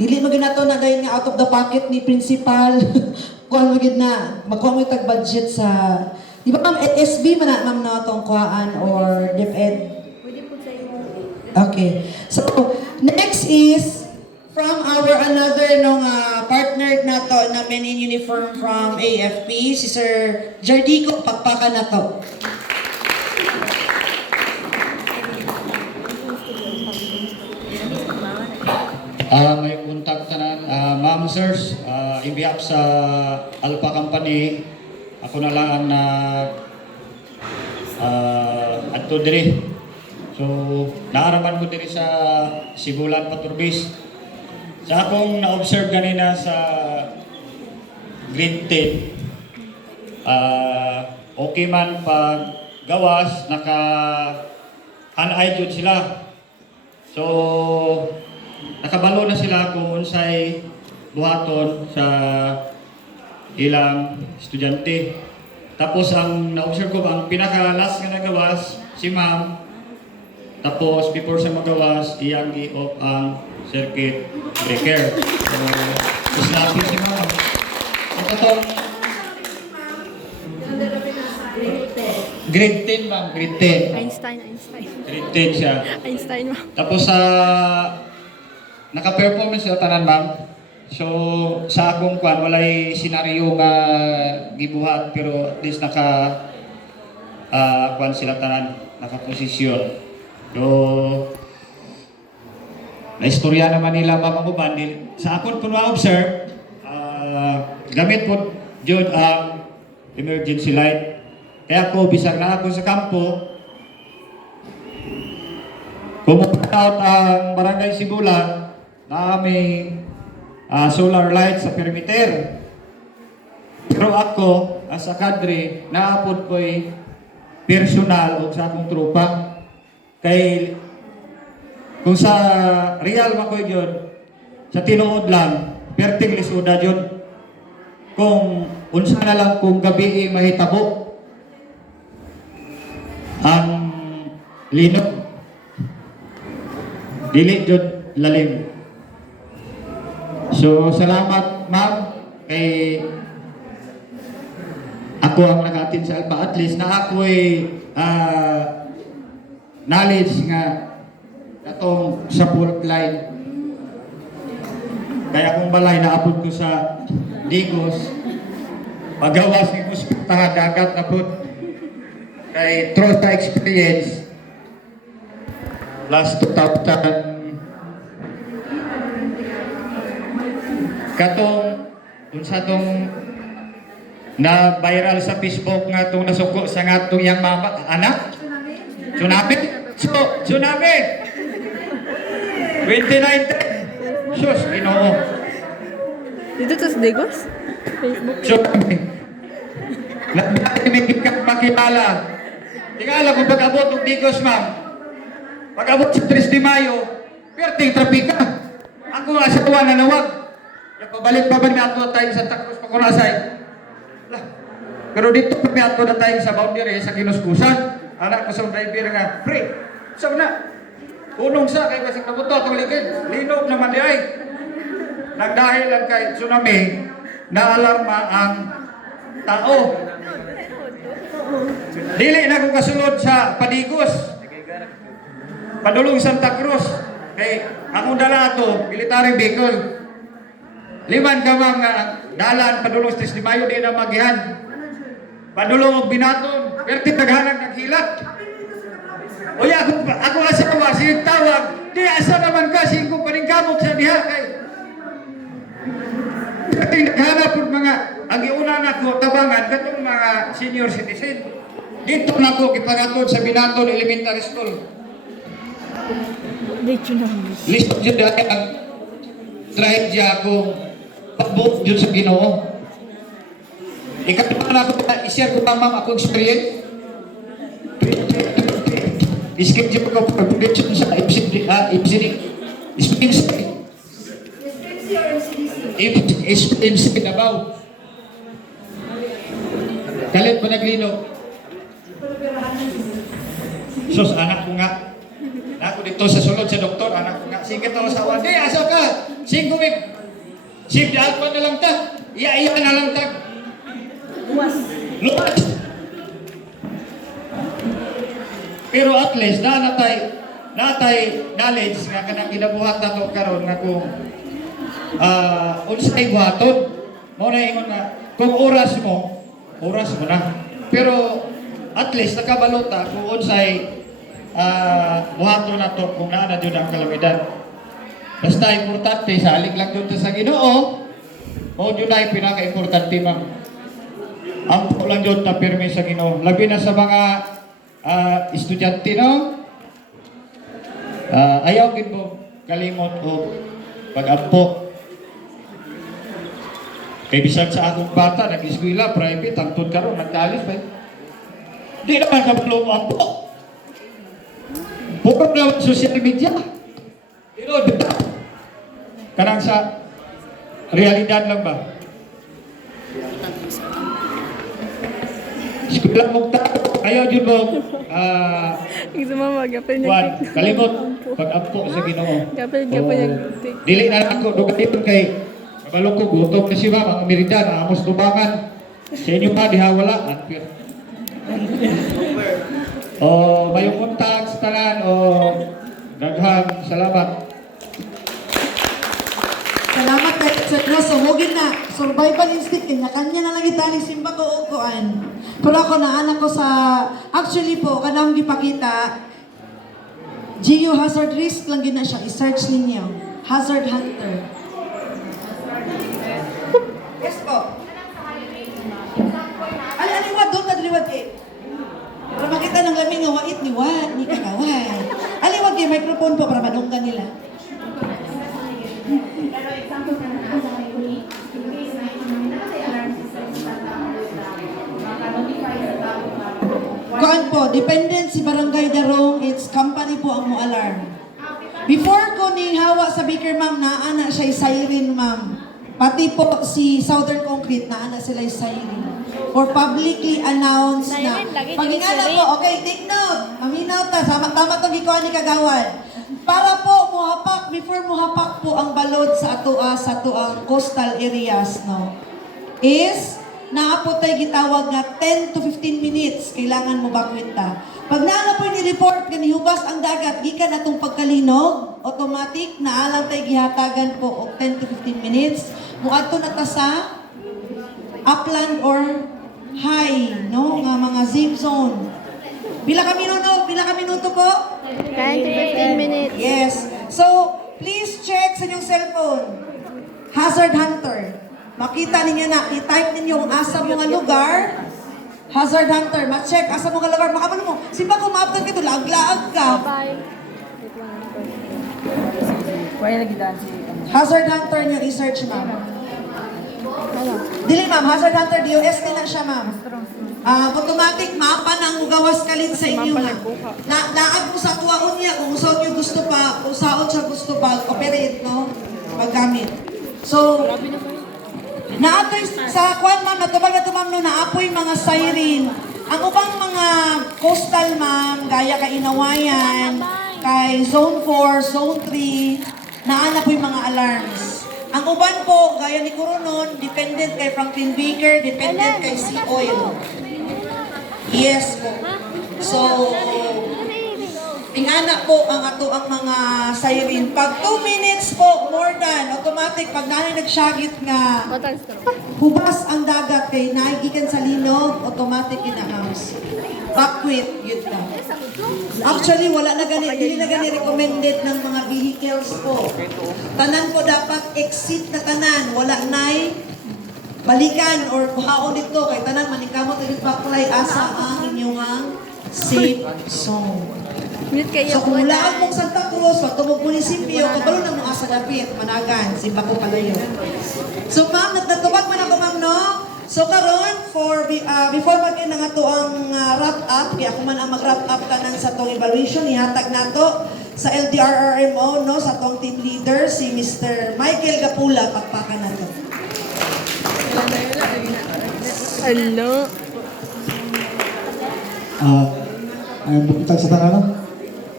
dili mo ginato na dayon nga out of the pocket ni principal. Kuan mo gid na magkuha mo tag budget sa di ba ma'am SB man na ma'am no tong kuhaan or DepEd. Okay. So, next is from our another nung partner na to na men in uniform from AFP, si Sir Jardico, pakpakan na to. May contact tanan, ma'am sirs, in behalf sa Alpha Company, ako na lang ang adto diri. So, naaraman ko diri sa Sibulan Paturbis. Sa akong na-observe kanina sa grade 10, okay man pag gawas, naka-an-eye jud sila. So, nakabalo na sila kung unsay buhaton sa ilang estudyante. Tapos ang na-observe ko, ang pinaka-last nga nagawas, si ma'am. Tapos before siya magawas, iyang i-off ang circuit breaker. So, snappy si ma'am. Ang katong grade 10 ma'am, grade 10. Einstein. Grade 10 siya. Einstein, ma'am. Tapos naka-performance sa tanan ma'am. So sa akong kwan walay senaryo nga gibuhat pero at least kwan sila tanan, naka-posisyon. So naistorya naman nila ma'am uban sa akon kun ma-observe gamit po jud ang emergency light. Kaya ako bisag na ako sa kampo pumunta out ang Barangay Sibulan na may solar light sa perimeter. Pero ako, as a kadre, naapod ko'y personal o sa akong tropa. Kay, kung sa real makoy yun, sa tinuod lang, perting lisuda yun. Kung unsa na lang kung gabi mahitabo, ang lino. Dili jud lalim. So salamat ma'am kay ako ang nakatin sa Alpha. At least na ako'y knowledge nga atong sa fault line. Kaya kung balay naapod ko sa Digos, pagawas ni Muspitahan dagat na po kay through sa experience last 2000 katong unsa tong na viral sa Facebook nga tong nasuko sa ngatong yang mama anak tsunami 2019 sus Ginoo Dito to sa Digos? Facebook. tsunami nagdami makilala tingala kung pag-abot ng Digos ma'am. Pag-abot sa 3 de Mayo, perting trapika. Ako nga sa tuwa na nawag. Pabalik pa ba may ato tayo sa Tacos Pakunasay? Pero dito pa may ato na tayo sa boundary sa Kinuskusan. Anak ko sa driver nga, pre, saan na? Unong sa, kaya kasi kabuto atong ligid. Linog naman di ay. Nagdahil lang kay tsunami, naalarma ang tao. Dili na ko kasulod sa Padigos. Padulong Santa Cruz. Kay akong dala ato, military vehicle. Liman ka ma'am nga dalan padulong sa 3 de Mayo di na magihan. Padulong og Binaton, perti naghanag naghilat. Oy ako asawa si tawag. Di asa naman ka singko paningkamot sa diha kay. Perti naghanap pud mga ang giuna nako tabangan katong mga senior citizen. Dito nako gipagatod sa Binaton Elementary School. Dito namin. List dyan dahil ang drive dyan ako pag-book dyan sa Ginoo. Ikatawa na ako, i-share ko pa ma'am ako experience. I-schedule ko pag-prediction sa FCD. FCD Davao. Kalit pa naglino. Sus, anak ko nga. Ako dito sa sulod sa doktor, anak ko nga. Sige tao sa awan. Hey, asa ka? Singko may. Sip di alpa na lang ta. Iya na lang ta. Luwas. Pero at least, natay knowledge nga kanang ginabuhat na to karon nga kung unsay buhaton. Mo na ingon na kung oras mo na. Pero at least nakabalota kung unsay buhaton na to kung naana jud ang kalamidad. Basta importante salig lang jud sa Ginoo. Mo jud ay pinaka-importante ma'am. Ang lang jud ta pirmi sa Ginoo. Labi na sa mga estudyante no. Ayaw gid mo kalimot o pag-ampo. Kay bisag sa akong bata, nag-eskwela, private, hangtod karon nagkaalis pa. Di naman kabalo mo ampo. Puro na social media. Pero dito. Kanang sa realidad lang ba? Eskwela mo ayaw jud mo Yung sumama, gapin niya. Juan, kalimot pag-ampo sa Ginoo. Gapin yung tik. Dili na lang ako dugayon kay kabalo ko gutom na si mama ang merida na amos tubangan. Sa inyo pa diha wala unfair. O may kontak sa tanan o daghang salamat. Salamat kay Sir Ross. Sumugin na. Survival instinct. Kanya na lang italing simba ko o kuan. Pero ako naanak ko sa... Actually po, kanang gipakita, geohazard risk lang gina siya. I-search ninyo. Hazard Hunter. Yes po. Aliwad doon, aliwad eh. Para makita ng lamig nga wait ni Wat, ni kakaway. Aliwag yung microphone po para madunggan nila. Kuan po, dependent si Barangay Darong, it's company po ang mo alarm. Before ko ni hawa sa Baker ma'am, naana siya siren ma'am. Pati po si Southern Concrete, naana sila siren. For publicly announced na. Siren, lagi Pagingala siren. po, okay, take note. Maminaw ta, tama itong gikuha ni Kagawan. Para po muhapak, before muhapak po ang balod sa atuang coastal areas, no, is naapotay gitawag nga 10 to 15 minutes kailangan mo bakwit ta. Pag naala po ni-report nga nihubas ang dagat gikan atong pagkalinog, automatic naalang tay gihatagan po og 10 to 15 minutes. Muadto na ta sa upland or high, no, nga mga zip zone. Pila ka minuto po? 10 to 15 minutes. Yes. So, please check sa inyong cellphone. Hazard Hunter. Makita ninyo na, i-type ninyo ang asa mo nga lugar. Hazard Hunter. Ma-check asa mo nga lugar. Makabalo mo. Simba kung maabtan ka ito, laag-laag ka. Bye. Hazard Hunter nyo, i-search ma'am. Dili ma'am, Hazard Hunter, DOS din na siya ma'am. Automatic mapa ng gawas kalit sa inyo nga. Naag mo sa tuwaon niya kung saan nyo gusto pa, kung saan siya gusto pa operate, no? Paggamit. So, naapoy sa kwan ma'am, natubag na ma'am no, naapoy mga siren. Ang ubang mga coastal ma'am, gaya kay Inawayan, kay Zone 4, Zone 3, naanapoy mga alarms. Ang uban po, gaya ni Coronon, dependent kay Franklin Baker, dependent kay Sea Oil. Yes po. So, ingana po ang ato ang mga siren. Pag 2 minutes po, more than, automatic, pag nanay nagsyagit nga, hubas ang dagat kay naigikan sa linog, automatic ina-house. Backwit, yun ka. Actually, wala na gani, hindi na gani recommended ng mga vehicles po. Tanan po dapat exit na tanan, wala na'y balikan or kuhaon dito kay tanan manikamot ulit baklay asa ang inyong safe zone. Mute kayo So kung wala mong Santa Cruz, pagtubog munisipyo, kabalo na mo asa dapit, managan, simba ko palayo. So ma'am, natutubag man ako ma'am, no? So karon for before mag-end nga to ang wrap up, kaya ako man ang mag-wrap up tanan sa tong evaluation, ihatag nato sa LDRRMO, no, sa tong team leader, si Mr. Michael Gapula, pagpakan nato. Hello. bukitag sa tanan, no?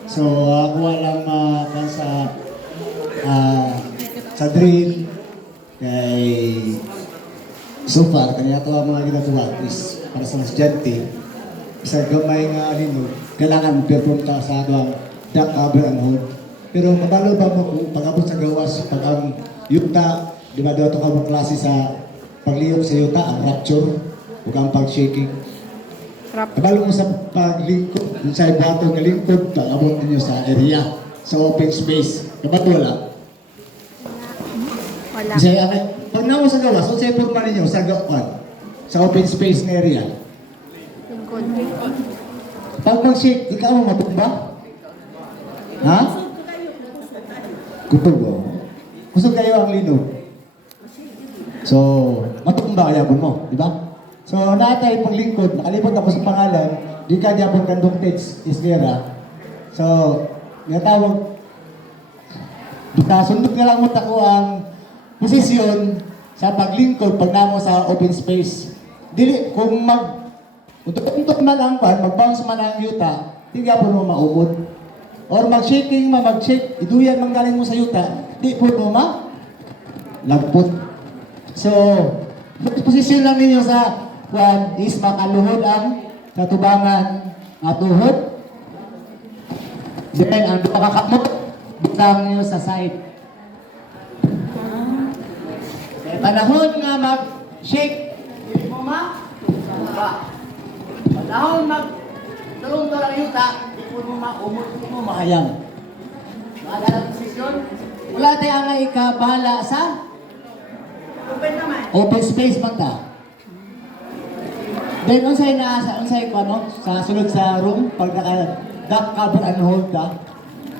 So, ako lang sa drill, kay so far, kanya ito ang mga ginagawa is para sa estudyante, isa gamay nga nino, kailangan perform ta sa atong duck cover and hold. Pero mabalo ba mo kung pag-abot sa gawas, pag ang yuta, di ba daw ito ka klase sa pagliyok sa yuta, ang rapture, o ang pag-shaking. Kabalo mo sa paglingkod, kung sa ibato ng lingkod, pag-abot ninyo sa area, sa open space. Kabato wala? Wala. Kasi pag namo sa gawas, kung sa iporma ninyo sa gawan, sa open space na area, Lingkod. pag mag-shake, ikaw mo matumba? Ha? Kutog mo. Gusto kayo ang linog. So, matumba kaya mo, di ba? So, natay pang lingkod, nakalipot ako sa pangalan, di ka diapon conducted isnera. So, natawag, sundot nga lang mo ako ang posisyon sa paglingkod pag namo sa open space. Dili, kung utot man ang pan, mag-bounce man ang yuta, di gyapon mo maumod. Or mag-shaking mag-shake, iduyan man galing mo sa yuta, di po mo lagpot. So, posisyon lang ninyo sa kwan is makaluhod ang katubangan nga tuhod. Then, ang pagkakamot, butang nyo sa side. Kaya panahon nga mag-shake, hindi mo panahon mag-tulong to lang yuta, hindi mo umot mo mahayang. Maadalang posisyon, wala tayo nga ikabala sa open space man ta. Then unsay ko ano sa sulod sa room pag naka duck cover and hold ka.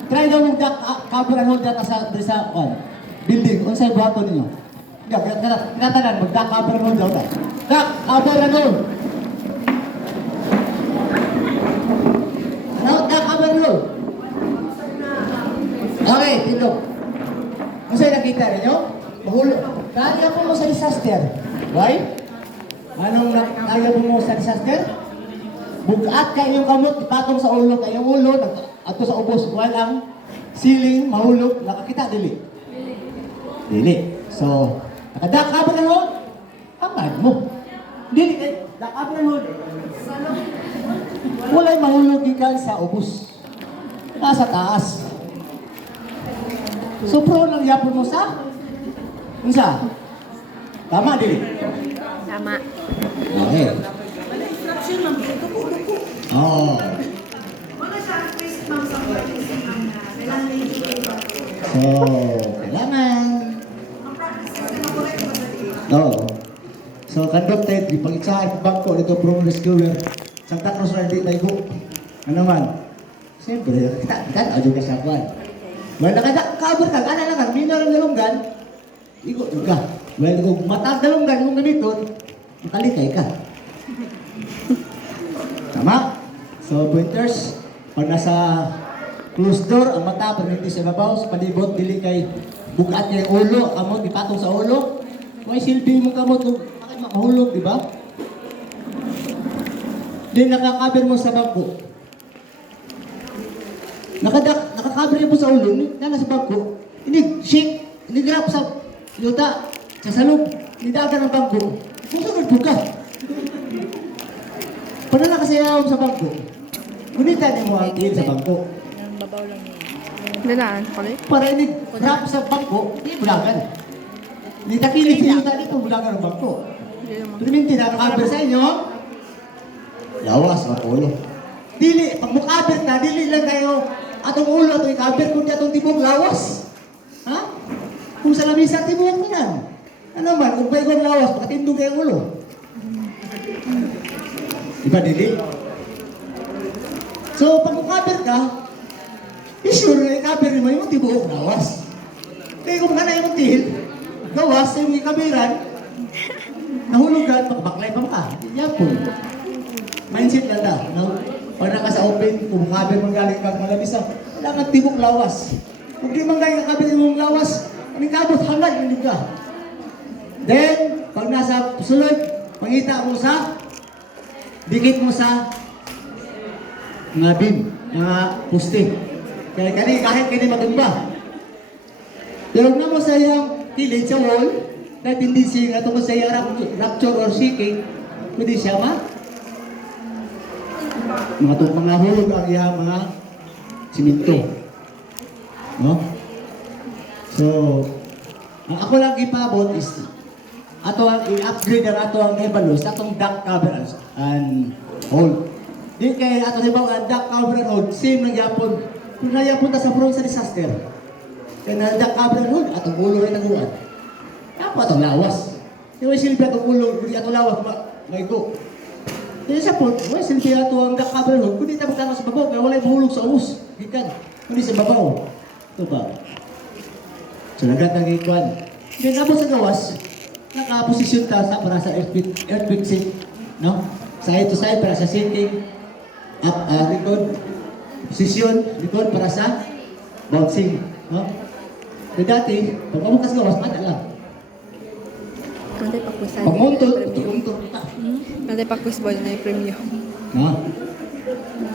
Try daw mong duck cover and hold ka sa building. Unsay buhaton ninyo? Kinatanan mag duck cover and hold daw ta. Duck cover and hold. Ano duck cover and hold? Okay, tindog. Unsay nakita ninyo? Mahulog. Kaya po mo sa disaster. Why? Anong kaya mo sa disaster? Bugat ka iyong kamot, patong sa ulo, kayong ulo, ato sa ubos, walang ceiling, mahulog, nakakita, dili? Dili. So, nakadaka ba na ho? Amad mo. Dili, daka ba na ho? Wala'y mahulog ikan sa ubos. Nasa taas. So, pro lang yapon mo sa? Unsa? Tama, dili? Tama. Okay. Oo. So, kailangan. Oo. So, conducted, di pag-itsahan bangko dito from rescuer. Santa Cruz na hindi tayo. Ano man? Siyempre, kita juga sa kwan. Well, nakaka-cover ka, ana lang, minarang dalunggan, ikot ka. Well, kung matag dalunggan, kung ganito, makalikay ka. Tama? So, pointers, pag nasa closed door, ang mata, pag hindi sa babaw, sa palibot, dili kay bukat kay ulo, kamot, ipatong sa ulo. May silbi mo kamot, kung bakit makahulog, di ba? Then, nakakaber mo sa bangko. Nakakaber mo sa ulo, nana sa bangko, hindi shake, hindi grab sa yuta, sa salog, hindi dagan ang bangko. Kung saan buka? Paano nakasayaw sa bangko? Gunita niyo mo ang tiin sa bangko. Babaw lang yun. Danaan, pala. Para hindi drop sa bangko, hindi bulagan. Hindi takilig sa yuta dito, bulagan ang bangko. Pero minti na nakaber sa inyo, lawas ang ulo. Dili, pag mukaber na, dili lang kayo atong ulo, atong ikaber, kundi atong tibok lawas. Ha? Kung sa lamisa, tibok mo yan. Ano man, kung pwede kong lawas, makatindog kayo ulo. Diba, dili? So, pag mukaber ka, sure na ikaber mo yung tibok lawas. Kaya kung kana yung tihil, gawas sa yung ikaberan, nahulugan, makabaklay pa ka. Yan po. Mindset lang na. No? Pag naka sa open, kung makaber mong galing kang malabisa, wala kang tibok lawas. Kung di man galing kakaber mong lawas, ang kabot hangad, hindi ka. Then, pag nasa sulod, pangita mo sa, dikit mo sa mga beam, mga poste. Kaya kahit kini matumba. Pero na mo sa iyang kilid sa wall, na tendency nga tungkol sa iyang rupture or shaking, pwede siya mga hulog ang iyang mga simento. No? So, ang ako lang ipabot is ato ang i-upgrade ang ato ang evaluate sa atong duct cover and hold. Di kay ato di ba ang duct cover and hold, same lang yapon. Kung nayapon ta sa prone sa disaster, kaya na duct cover and hold, atong ulo rin naguan. Apa atong lawas. Yung silbi atong ulo, hindi atong lawas, may go. Kaya sa po, silbi ato ang duct cover and hold, kundi tayo magkano sa babaw, kaya wala mahulog sa ubos. Gikan, kundi sa babaw. Ito ba? So nagatang ikuan. Then abot sa gawas, nakaposisyon ta sa para sa earthquake sink, no? Side to side para sa sinking, likod, posisyon, likod para sa bouncing, no? So dati, pag pamukas gawas, mata lang. Nanti pakwisan. Pag muntol, ta. Nanti pakwis boy na yung premyo. No?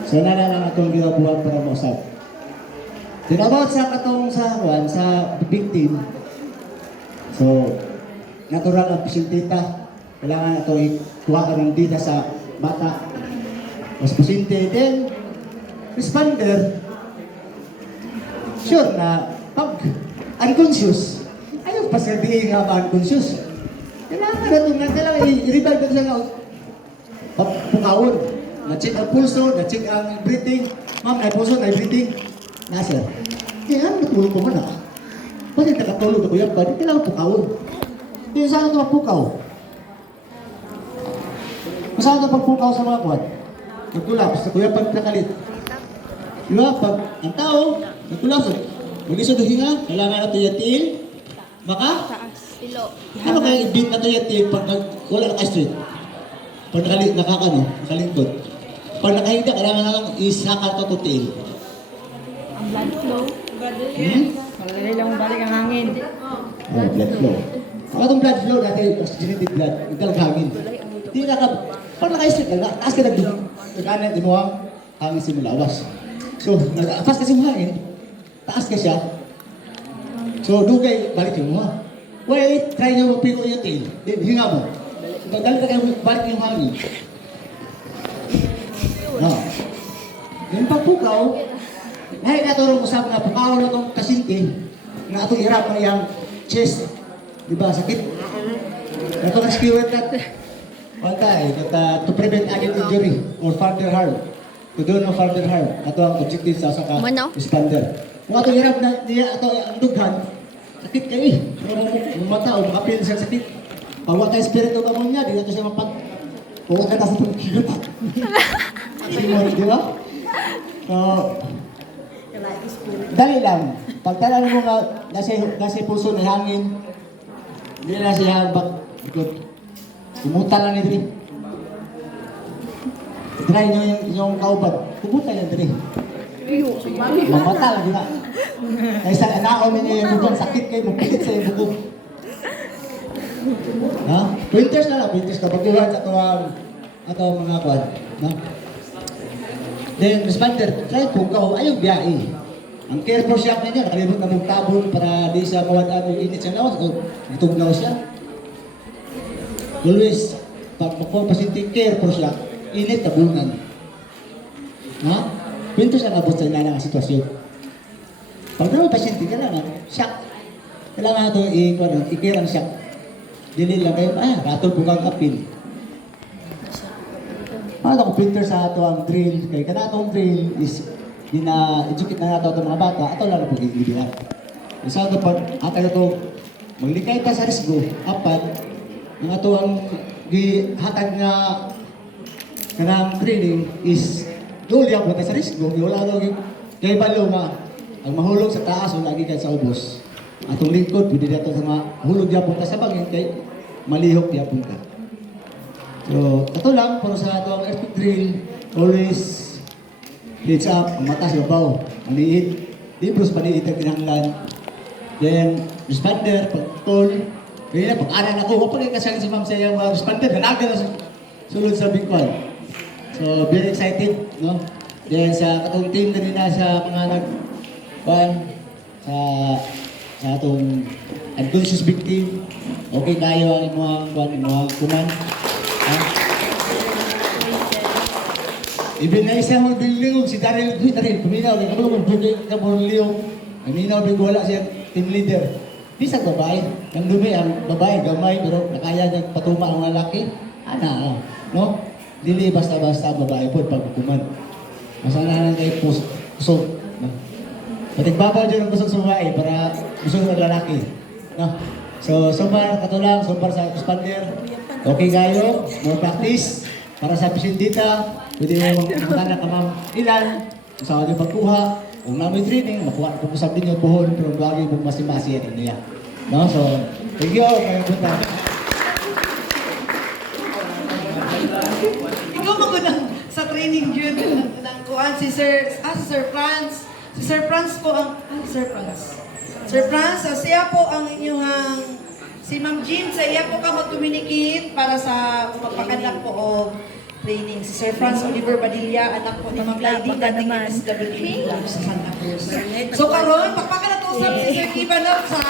So nalala atong ginabuhat para mausap. Then about sa katong sa victim, so natural ang pasyentita, kailangan ito ikuha ka ng data sa bata. Mas pasyente, then responder, sure na pag unconscious, ayaw pa sa diin nga ba unconscious. Kailangan na ito, kailangan i-revive ito sa pukawon. Na-check ang pulso, na-check ang breathing. Ma'am, na pulso, na breathing. Nasa, kaya natulog ko man ako. Bakit nakatulog ako yan ba? Di kailangan pukawon. Di saan ito magpukaw? Saan ito pagpukaw sa mga kuwan? Nagtulap, sa kuya pag nakalit. Di ba? Pag ang tao, nagtulap, mag-isod ng hinga, kailangan natin yatiin, baka? Pilo. Ano kaya i-beat na ito yatiin pag wala naka-straight? Pag nakalingkod. Pag nakahinda, kailangan na lang isaka ito tutiin. Ang blood flow. Malalay lang balik ang hangin. Oh, blood flow. Ang atong blood flow, dati oxygenated blood, ito hangin. Di pag naka-straight ka, taas ka nagdugin. Nagkanan, di mo ang hangin simulawas. So, nag-apas kasi mo hangin, taas ka siya. So, dugay, balik yung mo. Wait, try nyo mapiko yung tail. Then, hinga mo. Dali ka kayo, balik yung hangin. No. Yung pagpukaw, dahil natulong usap na pukaw na itong kasinti, na itong hirap na yung chest. Diba, sakit. Ito ang skewer that. To prevent any injury or further harm. To do no further harm. Ito ang objective sa responder. Kung itong hirap na niya, ito ang dughan, sakit kayo eh. Kung mata o makapil sa sakit. Pag wala tayo spirit o gamon niya, di nato siya mapag... Huwag ka na sa pagkikita. Di ba? So, dali lang. Pag talaan mo nga, nasa puso na hangin, hindi na siya kumuta lang ni Dre. Try nyo yung kauban. Kumuta yan, Dre. Mamata lang, di ba? Kaysa naon ninyo yung bugong, sakit kayo, mapilit sa yung bugong. Ha? Winters na lang, winters na. Pag-iwan sa atong mga kwan. No? Then, responder, try pukaw, ayaw biyai. Ang care for shock na niya, nakalimot na mong tabon para di siya mawadaan yung init sa lawas o itugnaw siya. Always, pag pasinti care for shock, init tabunan. Ha? Winters na abot sa inanang sitwasyon. Pag naman pasinti, kailangan shock. Kailangan ito i-care ang shock. Dili lang kayo, ratol po kang kapil. Ano itong printer sa ato ang drill? Kaya kana itong drill is educate na nato itong mga bata, ato lang po gigibihan. Isa ito pag atay ito, maglikay ta sa risgo, apat, yung ato ang hatag nga kanang training is duli ang punta sa risgo, wala ito kay balo nga, ang mahulog sa taas o lagi sa ubos. Atong lingkod, pwede dito sa mahulog niya punta sa bangin, kay malihok niya punta. So, ito lang, pero sa ito ang earthquake drill, always heads up, ang mata sa babaw, maliit, libros maliit ang kinahanglan. Then, responder, pag-call, kaya pag-anan ako, wapag kasang si ma'am sa iyang responder, hanagan na sulod sa bingkwan. So, very excited, no? Then sa katong team kanina sa mga sa atong unconscious victim, okay kayo ang mga kuman. Ha? Ibig na isa mo dilingog si Daryl kuminaw kay kabalo mo bugay ka borliyong. Kuminaw big wala siya team leader. Di sa babae, ang dumi ang babae gamay pero nakaya nagpatuma ang lalaki. Ana, no? Dili basta-basta babae po pagkuman. Masananan kay pusog. No? Matigbabaw dyan ang pusog sa babae para pusog ng lalaki. No? So far, katulang, so far sa expander. Okay kayo, more practice. Para sa pisindita, pwede mo magkakana ka ma'am ilan. Kung sa ating pagkuha, kung namin training, makuha ko sa din yung buhon, pero bagay mong masi-masi yan niya. No? So, thank you, kayo punta. Ikaw magunang sa training yun ng kuan si Sir Franz. Si Sir Franz po ang Sir Franz. Sir Franz, siya po ang inyong si Ma'am Jean, sa iya po ka mag-communicate para sa magpakandak po o training. Si Sir Franz Oliver Padilla, anak po ni Ma'am Lady, dating SWD sa Santa Cruz. So karon, pagpakan na to si Sir Kibanov sa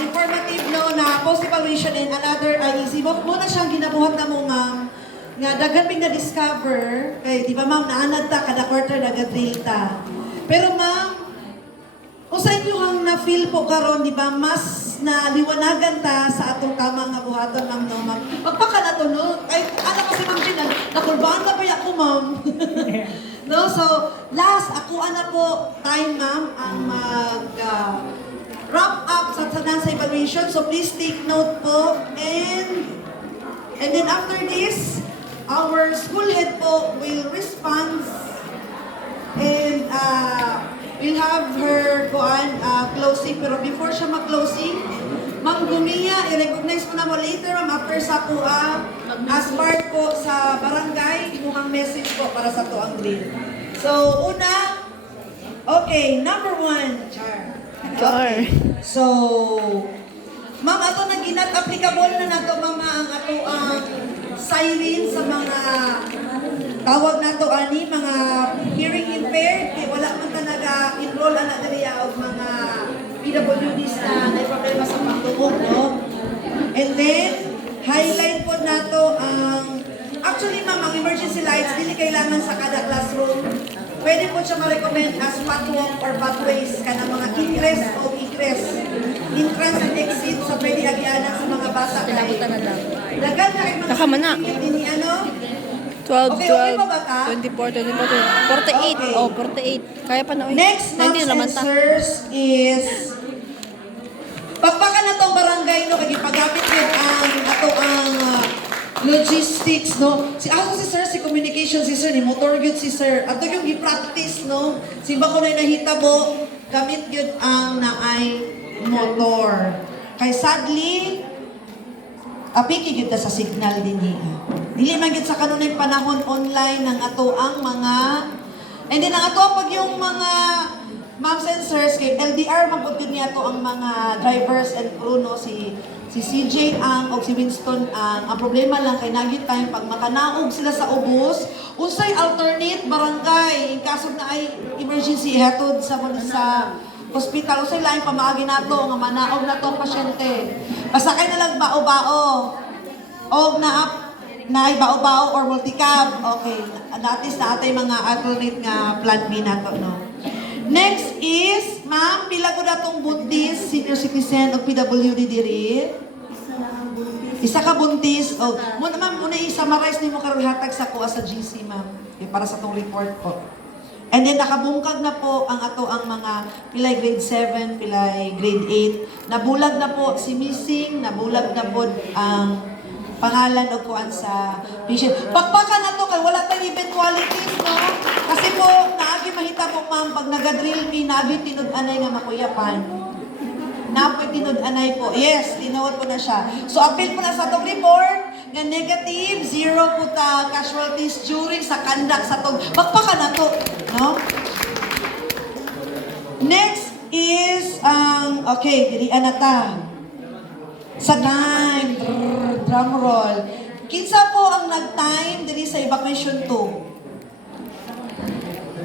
informative no na post-evaluation and another IEC. Muna siyang ginabuhat na mo, ma'am, nga daghan ping na-discover, kay di ba ma'am, naanad ta, kada quarter nagadrill ta. Pero ma'am, kung sa inyo ang na-feel po karon, di ba, mas na liwanagan ta sa atong tamang nga buhaton, ma'am, no, ma'am. Magpaka na to, no? Ay, ano ko si ma'am Gina, nakulbaan na ba ako, ma'am? No, so, last, ako na po, time, ma'am, ang wrap up sa evaluation. So, please take note po. And then after this, our school head po will respond and we'll have her closing. Pero before siya mag-closing, Ma'am Gumia, i-recognize ko na mo later, ma'am, after sa kuha, as part po sa barangay, imuhang message po para sa tuang drill. So, una, okay, number 1, Char. Okay. So, ma'am, ato na applicable na nato, mama, ang ato ang siren sa mga tawag nato ani mga hearing impaired, kay wala man ta naga-enroll ana diri og mga PWDs na may problema sa pagtungog, no? And then, highlight po nato ang, actually ma'am, ang emergency lights, dili kailangan sa kada classroom. Pwede po siya ma-recommend as pathwalk or pathways ka ng mga ingress o egress. Entrance and exit, so pwede agyanan sa mga bata. Pinabutan na lang. Dagan na ay mga Nakamana. ini ano? 12, Okay, okay pa ba ta? 24, 48. Okay. Oh, 48. Kaya pa na. Next, ma'am, and sirs, is pagpaka na tong barangay, no, kaya pagapit yun ang logistics, no. Si sir, si communication si sir, ni motor yun si sir. Ato yung i-practice, no. Simba ko na nahitabo, gamit yun ang naay motor. Kay sadly, apiki yun sa signal din niya. Dili man yun sa kanunay panahon online ng ato ang mga, and then ang ato pag yung mga ma'am sensors, kay LDR, mabot yun niya to ang mga drivers and crew, no, si CJ ang o si Winston ang problema lang kay nagit time pag makanaog sila sa ubos, unsay alternate barangay in kaso na ay emergency hatod sa hospital, unsay lain pamaagi nato nga manaog na to ang pasyente. Pasakay na lang bao-bao. Og na bao-bao or multicab. Okay, natis na atay mga alternate nga plan B nato, no. Next is, ma'am, pila ko na itong buntis, senior citizen o PWD diri. Isa ka buntis. Oh, ma'am, muna i-summarize ni mo karulhatag sa kuha sa GC, ma'am. Para sa itong report po. And then, nakabungkag na po ang ato ang mga pilay grade 7, pilay grade 8. Nabulag na po si missing, nabulag na po ang pangalan o kuan sa patient. Pagpaka na to kay wala tayong eventualities, no? Kasi po, naagi mahita po, ma'am, pag nagadrill me, naagi tinud-anay nga makuyapan. Napoy tinud-anay po. Yes, tinawad po na siya. So, appeal po na sa tong report, nga negative, 0 po ta casualties during sa conduct sa tong. Pagpaka na to, no? Next is, okay, dirian na ta. Sa time, drum roll. Kinsa po ang nag-time diri sa evacuation 2?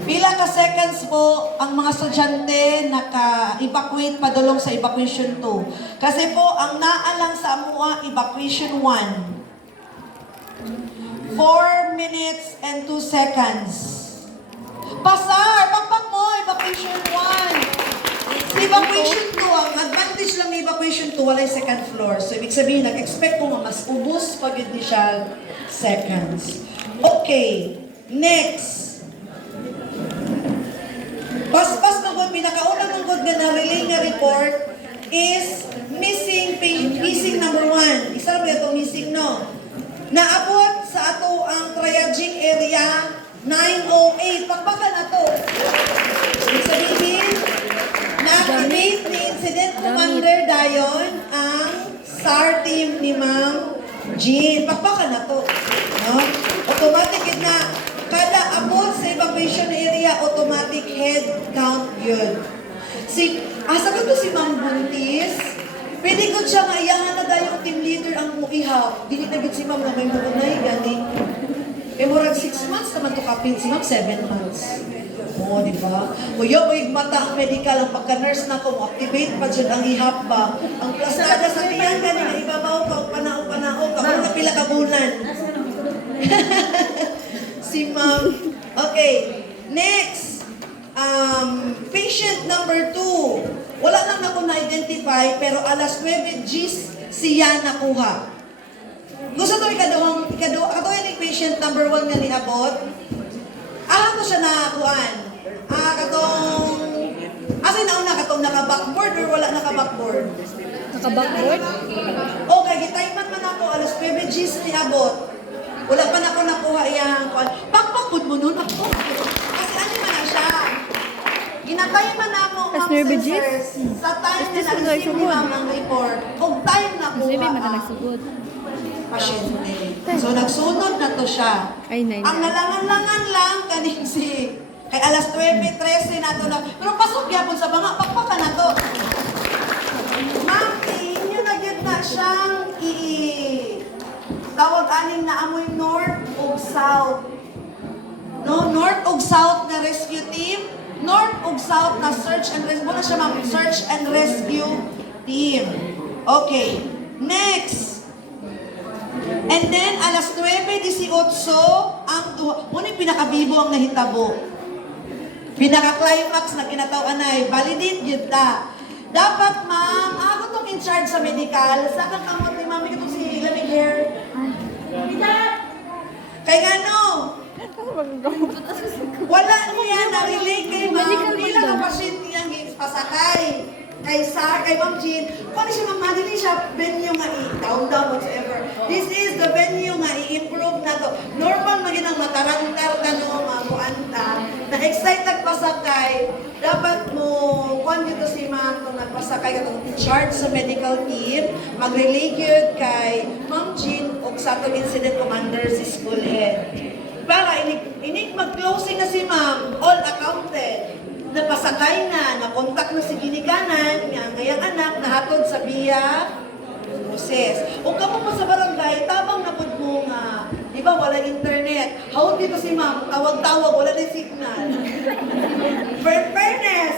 Pila ka seconds po ang mga estudyante naka-evacuate padulong sa evacuation 2. Kasi po, ang naalang sa amua, evacuation 1. 4 minutes and 2 seconds. Pasar! Pakpak mo! Evacuation 1! Sa evacuation 2, ang advantage lang ng evacuation 2, walay second floor. So, ibig sabihin, nag-expect ko nga mas ubos pag yun siya seconds. Okay. Next. Paspas ng good, pinakaunang ng good na relay nga report is missing number 1. Isa ba itong missing, no? Naabot sa ato ang triaging area 908. Pakpakan na to. Ibig sabihin, na-activate ni Incident Commander Dayon ang SAR team ni Ma'am Jean. Pakpakan na to. No? Automatic yun na. Kada abot sa evacuation area, automatic head count yun. Asa ko to si Ma'am Buntis? Pwede ko siya maiyahan na dahil yung team leader ang muihap. Dili na si Ma'am na may muunay, gani. Murag 6 months naman to kapin si Ma'am, 7 months. Oo, di ba? Kuya, may mata ang medical, ang pagka-nurse na ko, activate pa dyan ang ihap ba? Ang plastada sa tiyan, gani na ibabaw ka, panao-panao ka, kung napila ka bulan. Si Ma'am. Okay. Next. Patient number 2. Wala lang ako na-identify, pero alas 9 G's siya nakuha. Gusto to ikaduhang yung patient number 1 nga niabot. Ko siya nakuhaan. Asa nauna katong naka-backboard or wala naka-backboard? Naka-backboard? Okay, gitayman man ako, alas 9 G's niabot. Wala pa na ako nakuha iyang kuan. Pakpakod mo nun ako. Kasi ano man na siya. Ginatay man na ako, As ma'am, nervous sensors. Sa time As na this na-receive is ni ma'am ang report, kung time na Kasi may kuha managsugod. pasyente. So nagsunod na to siya. Ay, 9. Ang nalangan-langan lang kaning si kay alas 9:13 na to na. Pero pasok gyapon sa mga pakpakan na to. Ma'am, inyo na gyud na siyang tawag aning na amoy north ug south. No, north ug south na rescue team, north ug south na search and rescue. Muna siya ma'am, search and rescue team. Okay. Next. And then, alas 9:18, ang muna pinakabibo ang nahitabo. Pinaka-climax na kinatawag ay, validate yun ta. Dapat, ma'am, ako tong in charge sa medical, sa kakamot ni mami itong si Lamig Hair. Kaya gano, wala niya na-relate kay ma'am, pila ka pasyente ang pasakay. Kay Ma'am Jean, kung siya ma'am, hindi siya venue nga down whatsoever. This is the venue nga i-improve na to. Normal maging ang matarangkar ka no, mamuanta. Na-excite nagpasakay, dapat mo, kung dito si ma'am, kung nagpasakay ka kung in-charge sa medical team, mag-relay yun kay Ma'am Jean o sa atong incident commander si school head. Para inig mag-closing na si ma'am, all accounted. Napasakay na, nakontak na si ginikanan, nga ngayang anak, nahatod sa biya, process. O kamo pa sa barangay, tabang napod mo nga, di ba, wala internet. Hawag dito si ma'am, tawag-tawag, wala din signal. Fairness,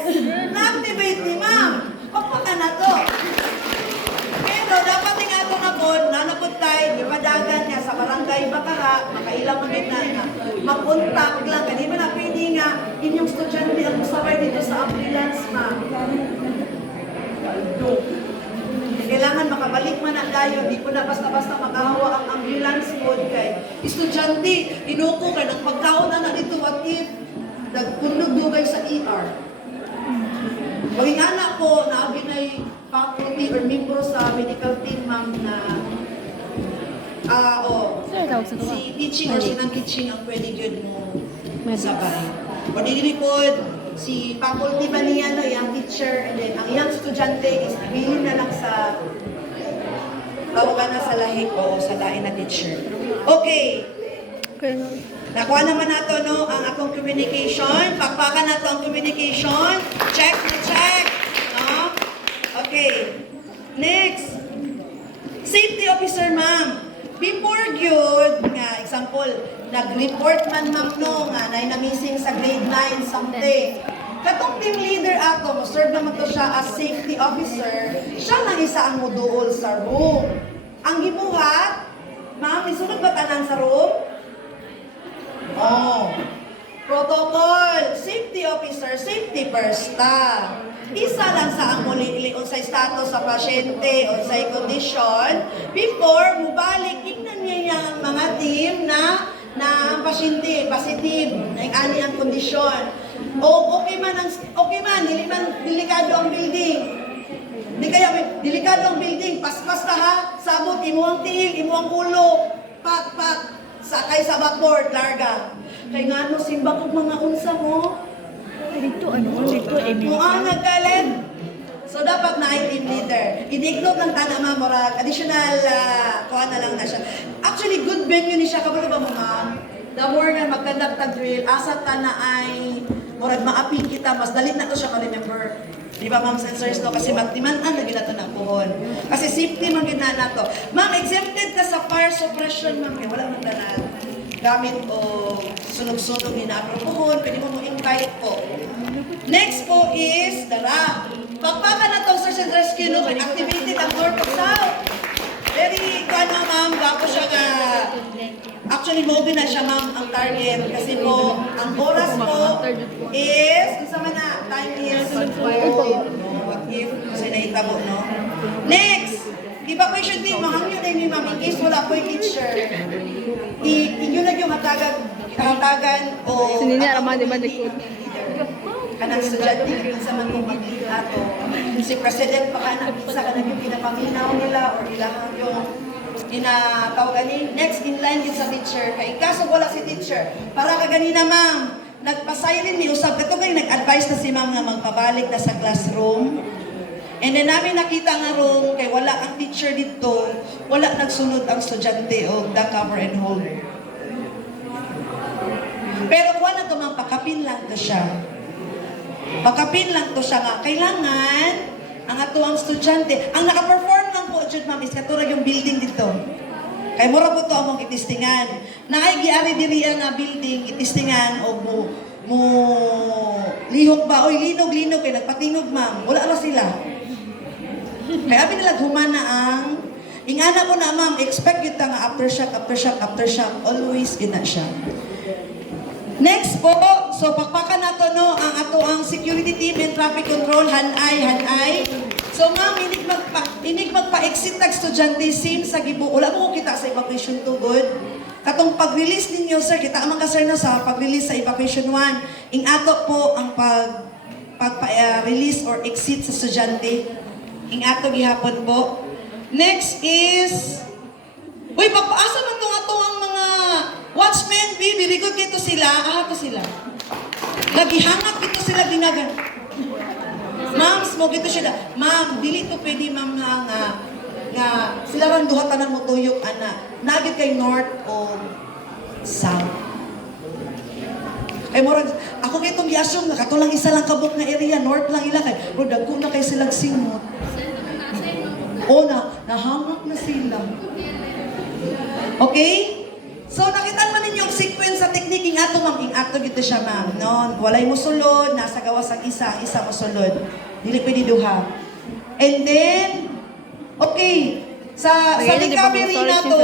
na-activate ni ma'am. Pagpaka na to. Pero dapat nga ito na po, nanapod tayo, ipadagan niya sa barangay Bakaha, makailang magit na mag-contact lang. Hindi man na pwede nga, inyong estudyante ang musabay dito sa ambulance, ma'am. Kailangan makabalik man ang tayo, di po na basta-basta makahawa ang ambulance mode kay estudyante, inuko ka ng pagkaon na dito, what if nagpunog dugay sa ER? Maging anak ko, naabin ay faculty or membro sa medical team, ma'am, na si teaching or sinang teaching ang pwede yun mo sabay. O dinilikod, si faculty ba niya, no, yung teacher, and then ang iyang estudyante is bilin na lang sa tawagan na sa lahik o sa lain na teacher. Okay. Nakuha naman nato no, ang akong communication. Pakpakan nato ang communication. Check na check. No? Okay. Next. Safety officer, ma'am. Before yun, nga, example, nag-report man ma'am no, nga na missing sa grade 9 something. Katong team leader ato, serve naman to siya as safety officer, siya lang isa ang moduol sa room. Ang gibuhat, ma'am, isunod ba tanan sa room? Oh. Protocol, safety officer, safety first ta. Isa lang sa ang muli sa status sa pasyente o sa condition before mubalik tingnan niya ang mga team na ang pasyente positive ang ani ang kondisyon. O okay man dili man delikado ang building. Di kaya delikado ang building, paspas ka ha, sabot imo ang tiil, imo ang ulo, pak sakay sa backboard, larga. Kay ngano simba kog mga unsa mo? Dito, Muang nagkalit. So dapat na ay team leader. Idignot ng tana ma'am, murag additional kuha na lang na siya. Actually, good venue ni siya. Kabalo ba mo ma'am? The more nga magkandak tag drill, asa tana ay murag maapig kita, mas dalit na to siya ka-remember. Di ba ma'am sensors to? Kasi magtimanan na gina to ng puhon. Kasi safety man gina na to. Ma'am, exempted ka sa fire suppression ma'am. Wala man tanan. Gamit o sunog-sunog ni na puhon, pwede mo invite po. Next po is the ramp. Pagpaka na itong search and rescue, no? Activated ang north to south. Very, ma'am, gapo siya nga. Actually, movie na siya, ma'am, ang target. Kasi po, ang oras po is, kung sama na, time is, what if, kasi naitabo, no? Next, evacuation team, mahangyo na yun, ma'am, in case wala po yung teacher. Inyo na yung hatagan o... Sinina, ramah, di ba, likod? Kanang estudyante, sa man kong ato. Si President pa ka isa ka na yung pinapaminaw nila or ilang yung inatawagan ni next in line din sa teacher. Kaya kaso wala si teacher. Para ka ganina ma'am, nagpasilent ni usab. Ito kayo nag-advise na si ma'am nga magpabalik na sa classroom. And then namin nakita nga room, kay wala ang teacher dito, wala nagsunod ang estudyante o the cover and hold. Pero kuha na ito ma'am, pakapin lang to siya. Pakapin lang to siya nga. Kailangan, ang ato ang estudyante, ang naka-perform lang po, Jud ma'am, is katura yung building dito. Kaya mura po ito among itistingan. Naay giari diriya nga building, itistingan, o mo lihok ba? Oy, linog, kaya nagpatingog ma'am. Wala na sila. Kaya abi nila humana ang, ingana mo na ma'am, expect kita nga aftershock, always ina siya. Next po, so pakpakan nato no ang ato ang security team and traffic control, hanay. So ma'am, inig magpa-exit tag estudyante sim sa gibo. Wala mo kita sa evacuation 2 good. Katong pag-release ninyo sir, kita man ka sir na sa pag-release sa evacuation 1. Ing ato po ang pag-release or exit sa estudyante. Ing ato gihapon po. Next is pagpaasa man tong ato ang mga watchmen, very good kito sila. To sila. Nagihangat kito sila ginagan. Ma'am, smoke ito siya. Ma'am, dili to pwede ma'am nga sila ran duha tanan mo tuyok ana. Nagit kay north o south. Ay murag ako kay tong giasong nga katulang isa lang kabuk nga area, north lang ila kay. Pero dagko na kay silang simot. O nahangat na sila. Okay? So nakita man ninyo yung sequence sa technique ing ato ma'am, ing ato gito siya ma'am, no? Walay mo sulod, nasa gawas ang isa mo sulod. Dili pwede duha. And then okay, sa recovery na to,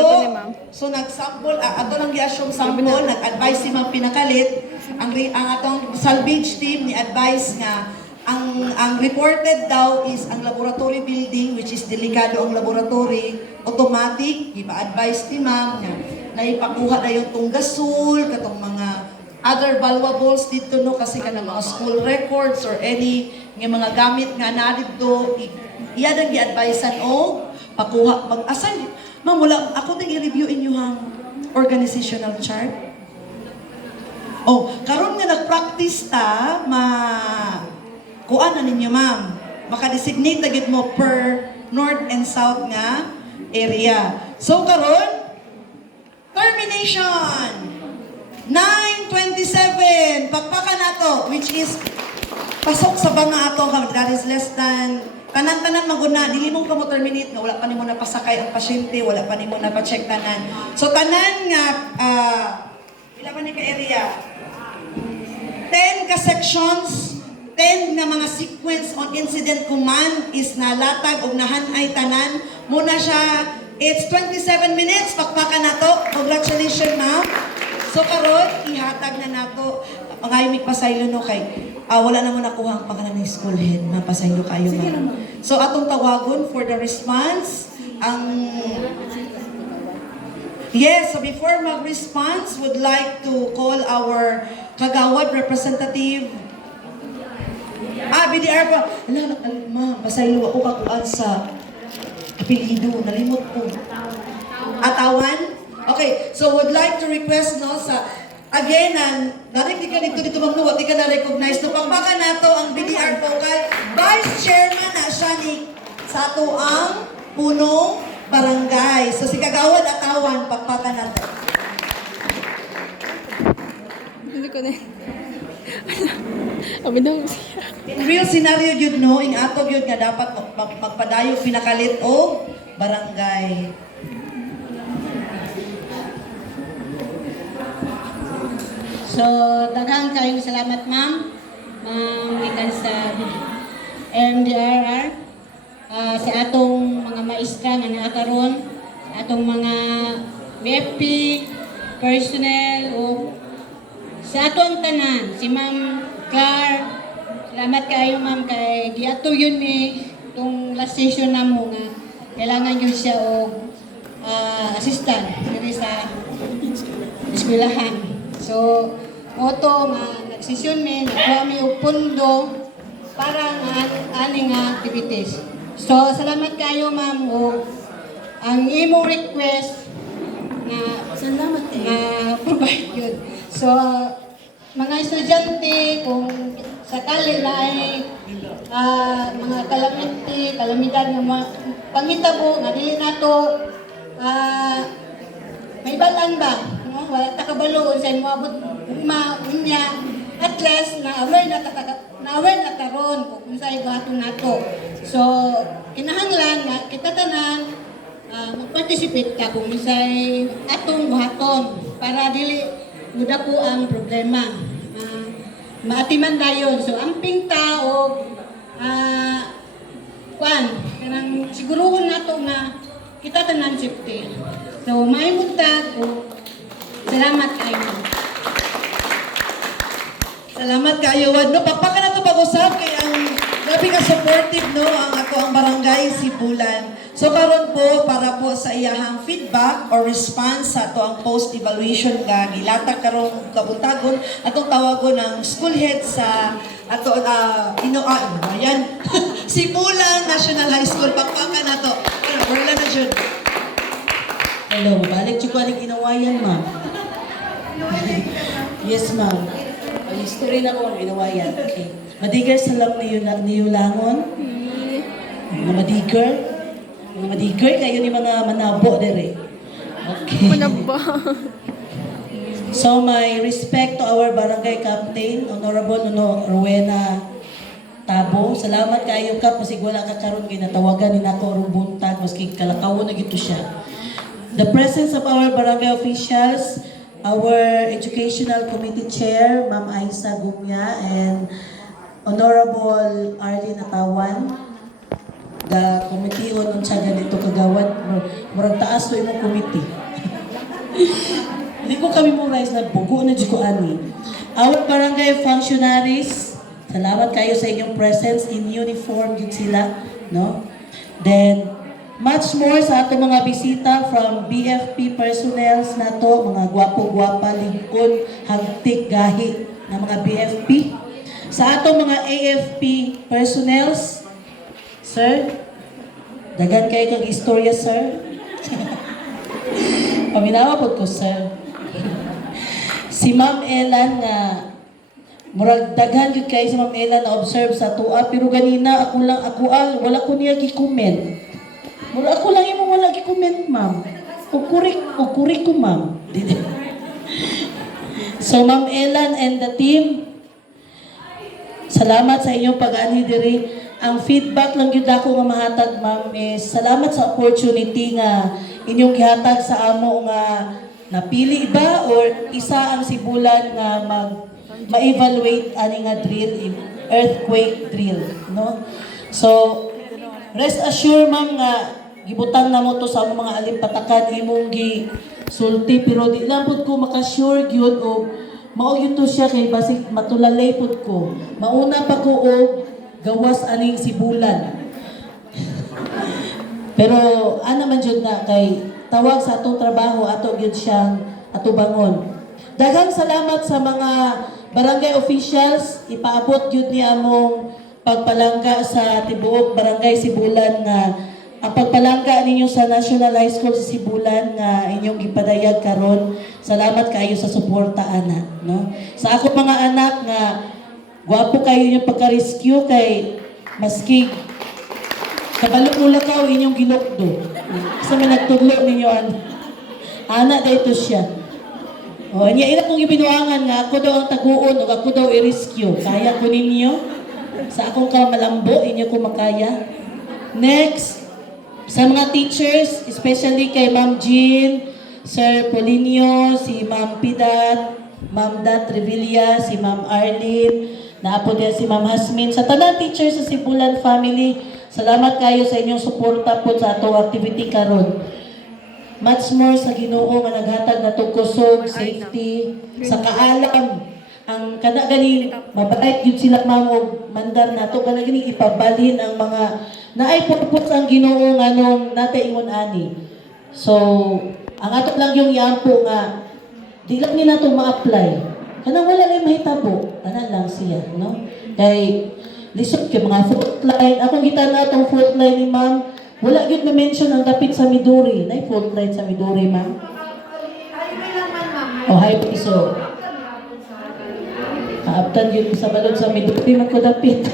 so nag-sample, ato lang giasyong sample, nag-advise si ma'am pinakalit, ang atong salvage team ni advise nga ang reported daw is ang laboratory building, which is delikado ang laboratory, automatic, ipa-advise ni ma'am nga naipakuha na yung tunggasul, katong mga other valuables dito no, kasi ka ng mga school records or any ng mga gamit nga na dito, iyan ang i-advisean o pakuha, mag-assign. Ma'am, wala, ako din i-review inyong organizational chart. Karon nga nag-practice ta, kuan na ninyo ma'am, maka-designate na gid mo per north and south nga area. So karon, termination 9:27 pagpaka nato, which is pasok sa banga ato, that is less than tanan-tanan maguna, dili mo ka mo terminate nga wala pa nimo napasakay ang pasyente, wala pa nimo na pa-check tanan. So tanan nga Pila pa ni ka area? 10 ka sections, 10 na mga sequence on incident command is nalatag o nahanay tanan. Muna siya, it's 27 minutes, pakpakan na to. Congratulations, ma'am. So karon ihatag na nato. Ang may pasaylo no kay wala naman nakuha ang pangalan ng school head. Mapasaylo kayo, ma'am. So atong tawagon for the response, yes, so before mag-response, would like to call our Kagawad representative. BDR pa. Ma'am, pasaylo ako kakuan sa apelido. Nalimot ko. Atawan? Okay, so would like to request no sa again, narik di ka dito magnuwat, di ka na-recognize. No, pakpakan nato ang BDR vocal. Vice Chairman na siya ni sa ato ang punong barangay. So si Kagawad Atawan, pakpakan nato. Hindi ko na. Abi daw siya. In real scenario yun no, in atog yun nga dapat magpadayo pinakalit o barangay. So, daghang kayong salamat, ma'am. Gikan sa MDRR, sa atong mga maestra nga naakaron, sa atong mga BFP, personnel, o sa atong tanan, si Ma'am Clar, salamat kayo, ma'am, kay giato yun itong last session na mo nga kailangan yun siya o assistant diri sa eskwelahan. So, oto nga nagsisyon mi, nagkuha mi og pundo para nga aning activities. So, salamat kayo, ma'am, o ang imong request nga salamat nga provide yun. So, mga estudyante, kung sakali na ay mga kalamidad nga pangitabo nga dili nato may balan ba? No? Wala ta kabaloon sa moabot unya at least na-aware na karon kung unsay gaton nato. So kinahanglan nga kita tanan mag-participate ka kung unsay atong buhaton para dili muda po ang problema. Maatiman dayon. So amping tao kanang siguruhon nato nga kita tanan safety. So, may mutag o salamat kayo. Salamat kayo, Wad. No, pakpakan na ito pag-usap kay ang grabe ka supportive, no, ang ako ang barangay si Bulan. So, karon po, para po sa iyahang feedback or response sa ito ang post-evaluation nga gilatag karong kabuntagon, atong tawagon ng school head sa ato ayan si Bulan National High School. Pakpakan na ito. Wala na dyan. Hello, balik ko ang ginawayan, ma'am. Yes, ma'am. Ang history na ko ang ginawayan. Okay. Madigar sa lang niyo langon. Mga madigar. Mga madigar, kayo ni mga manabo dire. Okay. Manaba. So, my respect to our barangay captain, Honorable Rowena Tabo. Salamat kayo ka, pasig wala ka karon ginatawagan ni nako rubuntag, maski kalakaw na gito siya. The presence of our barangay officials, our educational committee chair, Ma'am Aisa Gumya, and Honorable Arlene Atawan, the committee on siya ganito kagawad, murag taas to imong committee. Hindi ko kami memorize na bugo na ko ani. Our barangay functionaries, salamat kayo sa inyong presence in uniform yun sila, no? Then much more sa atong mga bisita from BFP personnel nato, mga gwapo-gwapa, lingkod, hagtik, gahi na mga BFP. Sa atong mga AFP personnels, sir, dagan kayo kang istorya, sir. Paminawa po ko, sir. Si Ma'am Elan nga, murag daghan yun kayo si Ma'am Elan na observe sa tuwa, pero ganina wala ko niya gi-comment. Mura ako lang yung wala gi-comment, ma'am. Ukuri ko, ma'am. So, Ma'am Elan and the team, salamat sa inyong pag-ani diri. Ang feedback lang yun ako nga mahatag, ma'am, is salamat sa opportunity nga inyong gihatag sa amo nga napili ba or isa ang sibulan nga ma-evaluate ani nga drill, earthquake drill, no? So, rest assured ma'am nga gibutang na mo to sa among mga alimpatakan imong gi sulti, pero di lang pud ko makasure gyud og mao gyud to siya kay basig matulalay pud ko. Mauna pa ko og gawas aning sibulan. Pero ano man jud na kay tawag sa atong trabaho ato gyud siyang atubangon. Daghang salamat sa mga barangay officials, ipaabot gyud ni among pagpalangga sa tibuok barangay Sibulan na ang pagpalangga ninyo sa National High School sa Sibulan nga inyong gipadayag karon. Salamat kayo sa suporta ana, no? Sa ako mga anak nga gwapo kayo yung pagka-rescue kay maski kabalo mo lakaw inyong ginokdo. Sa may nagtudlo ninyo ana dayto siya. O niya ila kong ibinuangan nga ako daw ang taguon o ako daw i-rescue. Kaya ko ninyo sa akong kamalambo inyo ko makaya. Next, sa mga teachers, especially kay Ma'am Jean, Sir Polinio, si Ma'am Pidat, Ma'am Dat Revilla, si Ma'am Arlene, naapo din si Ma'am Hasmin. Sa tanang teachers sa Sibulan family, salamat kayo sa inyong suporta po sa atong activity karon. Much more sa Ginoo nga naghatag na kusog, safety, sa kaalam. Ang kana gani mabait gyud sila ma'am og mandar nato kana gani ipabalhin ang mga naay purpose ang Ginoo nganong natay ingon ani. So, ang ato lang yung iampo nga di lang nila to ma-apply. Kanang wala lang mahitabo, ana lang siya, no? Kay lisod kay mga fault line. Ako kita na tong fault line ni ma'am. Wala gyud na-mention ang dapit sa Midori. Nay fault line sa Midori, ma'am. Oh, highway so. Kaaptan yun sa balod sa Midori man ko dapit.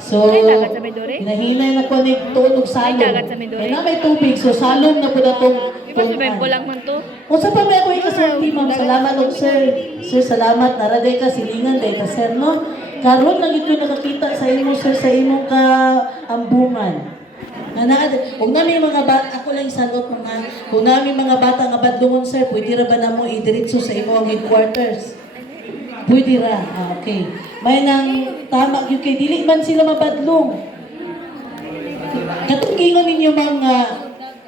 So, Ay, dagat sa Midori? hinahinay na ko ni tunog salom. Ay, dagat sa Midori? Kaya na may tubig, so salom na po na itong Di ba sumempo lang man to? kung sa pa may ako ikasulti, ma'am, salamat og sir. Sir, salamat. Naraday ka, silingan, day ka, sir, no? Karon lang ito nakakita sa imo, sir, sa imong kaambungan. Kung namin mga bata, ako lang isalot mo nga, kung namin mga bata nga badlungon, sir, pwede ra ba na mo idiritso sa imong headquarters? Pwede ra. Okay. May nang tama yung kay dili man sila mabadlong. Katungingon ninyo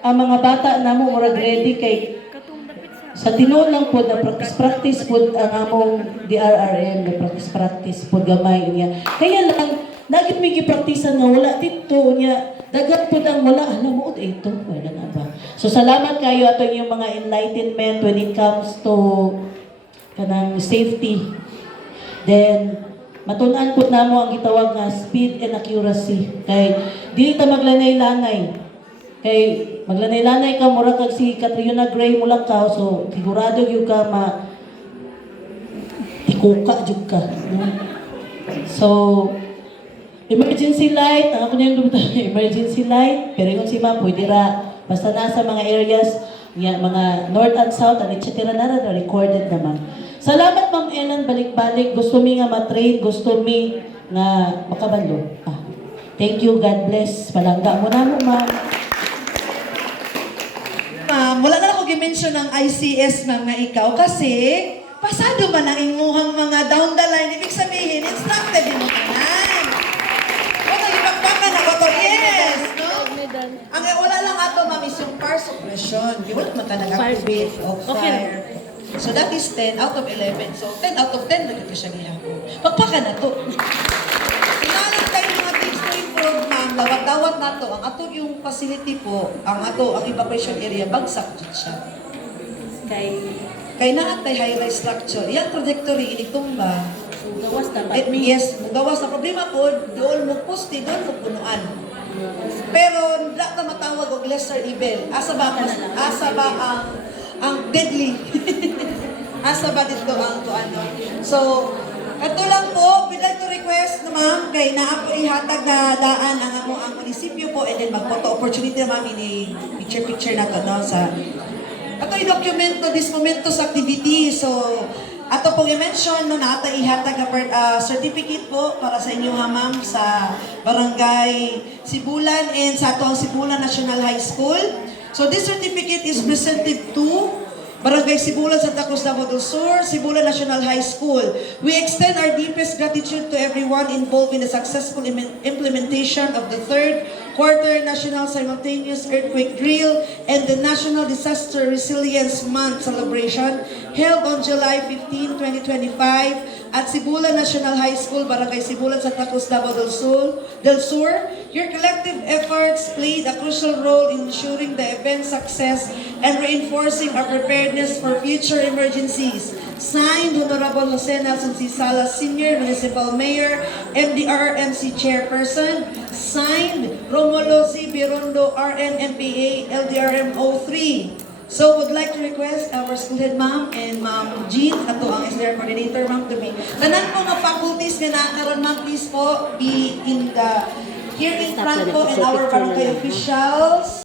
ang mga bata namo murag ready kay sa tinuod lang po na practice po ang among DRRM na practice po gamay niya. Kaya lang nagit may gipraktisan nga wala dito niya dagat po ang wala alam mo ito wala na ba. So salamat kayo ato yung mga enlightenment when it comes to kanang safety. Then matun-an po namo ang gitawag nga speed and accuracy. Kay dili ta maglanay-lanay. Kay maglanay-lanay ka mura kag si Catriona Gray Mulakaw so sigurado gyud ka ikuka jud ka. No? So emergency light, ang ako na yung emergency light, pero yung si ma'am pwede ra basta nasa mga areas mga north and south and etc. na recorded naman. Salamat Ma'am Elan, balik-balik. Gusto mi nga matrain, gusto mi nga makabalo. Thank you, God bless. Palangga mo na mo, ma'am. Ma'am, wala na ako gimension ng ICS ma'am nga ikaw kasi pasado man ang imuhang mga down the line. Ibig sabihin, instructed mo kanan. Wala ipagpakan ako to, yes, no? Ang wala lang ato ma'am is yung fire suppression. Di wala man ka nag-activate of fire. So that is 10 out of 11. So 10 out of 10 nagkita siya niya ako. Pagpaka na to. Inalang kayo mga things to improve, ma'am. Dawat-dawat na to. Ang ato yung facility po, ang evacuation area, bagsak dyan siya. Kay naatay high-rise structure. Iyang trajectory, initumba. Gawas na Yes, gawas na problema po, doon mo poste, doon mo punuan. Pero, wala ka matawag og lesser evil. Asa ba ang deadly. Asa ba dito ang ano. So, kato lang po, we'd like to request na ma'am, kay naapo ihatag na daan ang munisipyo po and then mag-photo opportunity na ma'am ini picture na to, no, sa ato i-documento this momentous activity. So, ato pong i-mention no, na ato ihatag na certificate po para sa inyo ha ma'am sa Barangay Sibulan and sa ato ang Sibulan National High School. So this certificate is presented to Barangay Sibulan, Santa Cruz, Davao del Sur, Sibulan National High School. We extend our deepest gratitude to everyone involved in the successful implementation of the third quarter National Simultaneous Earthquake Drill and the National Disaster Resilience Month celebration held on July 15, 2025 at Sibulan National High School, Barangay Sibulan, Santa Cruz, Davao del Sur. Your collective efforts played a crucial role in ensuring the event's success and reinforcing our preparedness for future emergencies. Signed, Honorable Jose Nelson C. Salas, Senior Municipal Mayor, MDRRMC Chairperson. Signed, Romulo C. Birondo, RNMPA, LDRMO 3. So, would like to request our school head ma'am and ma'am Jean, ato ang SDR coordinator ma'am to be. Tanan po nga faculties nga nakaroon ma'am, please po be in the here in front po and our barangay officials.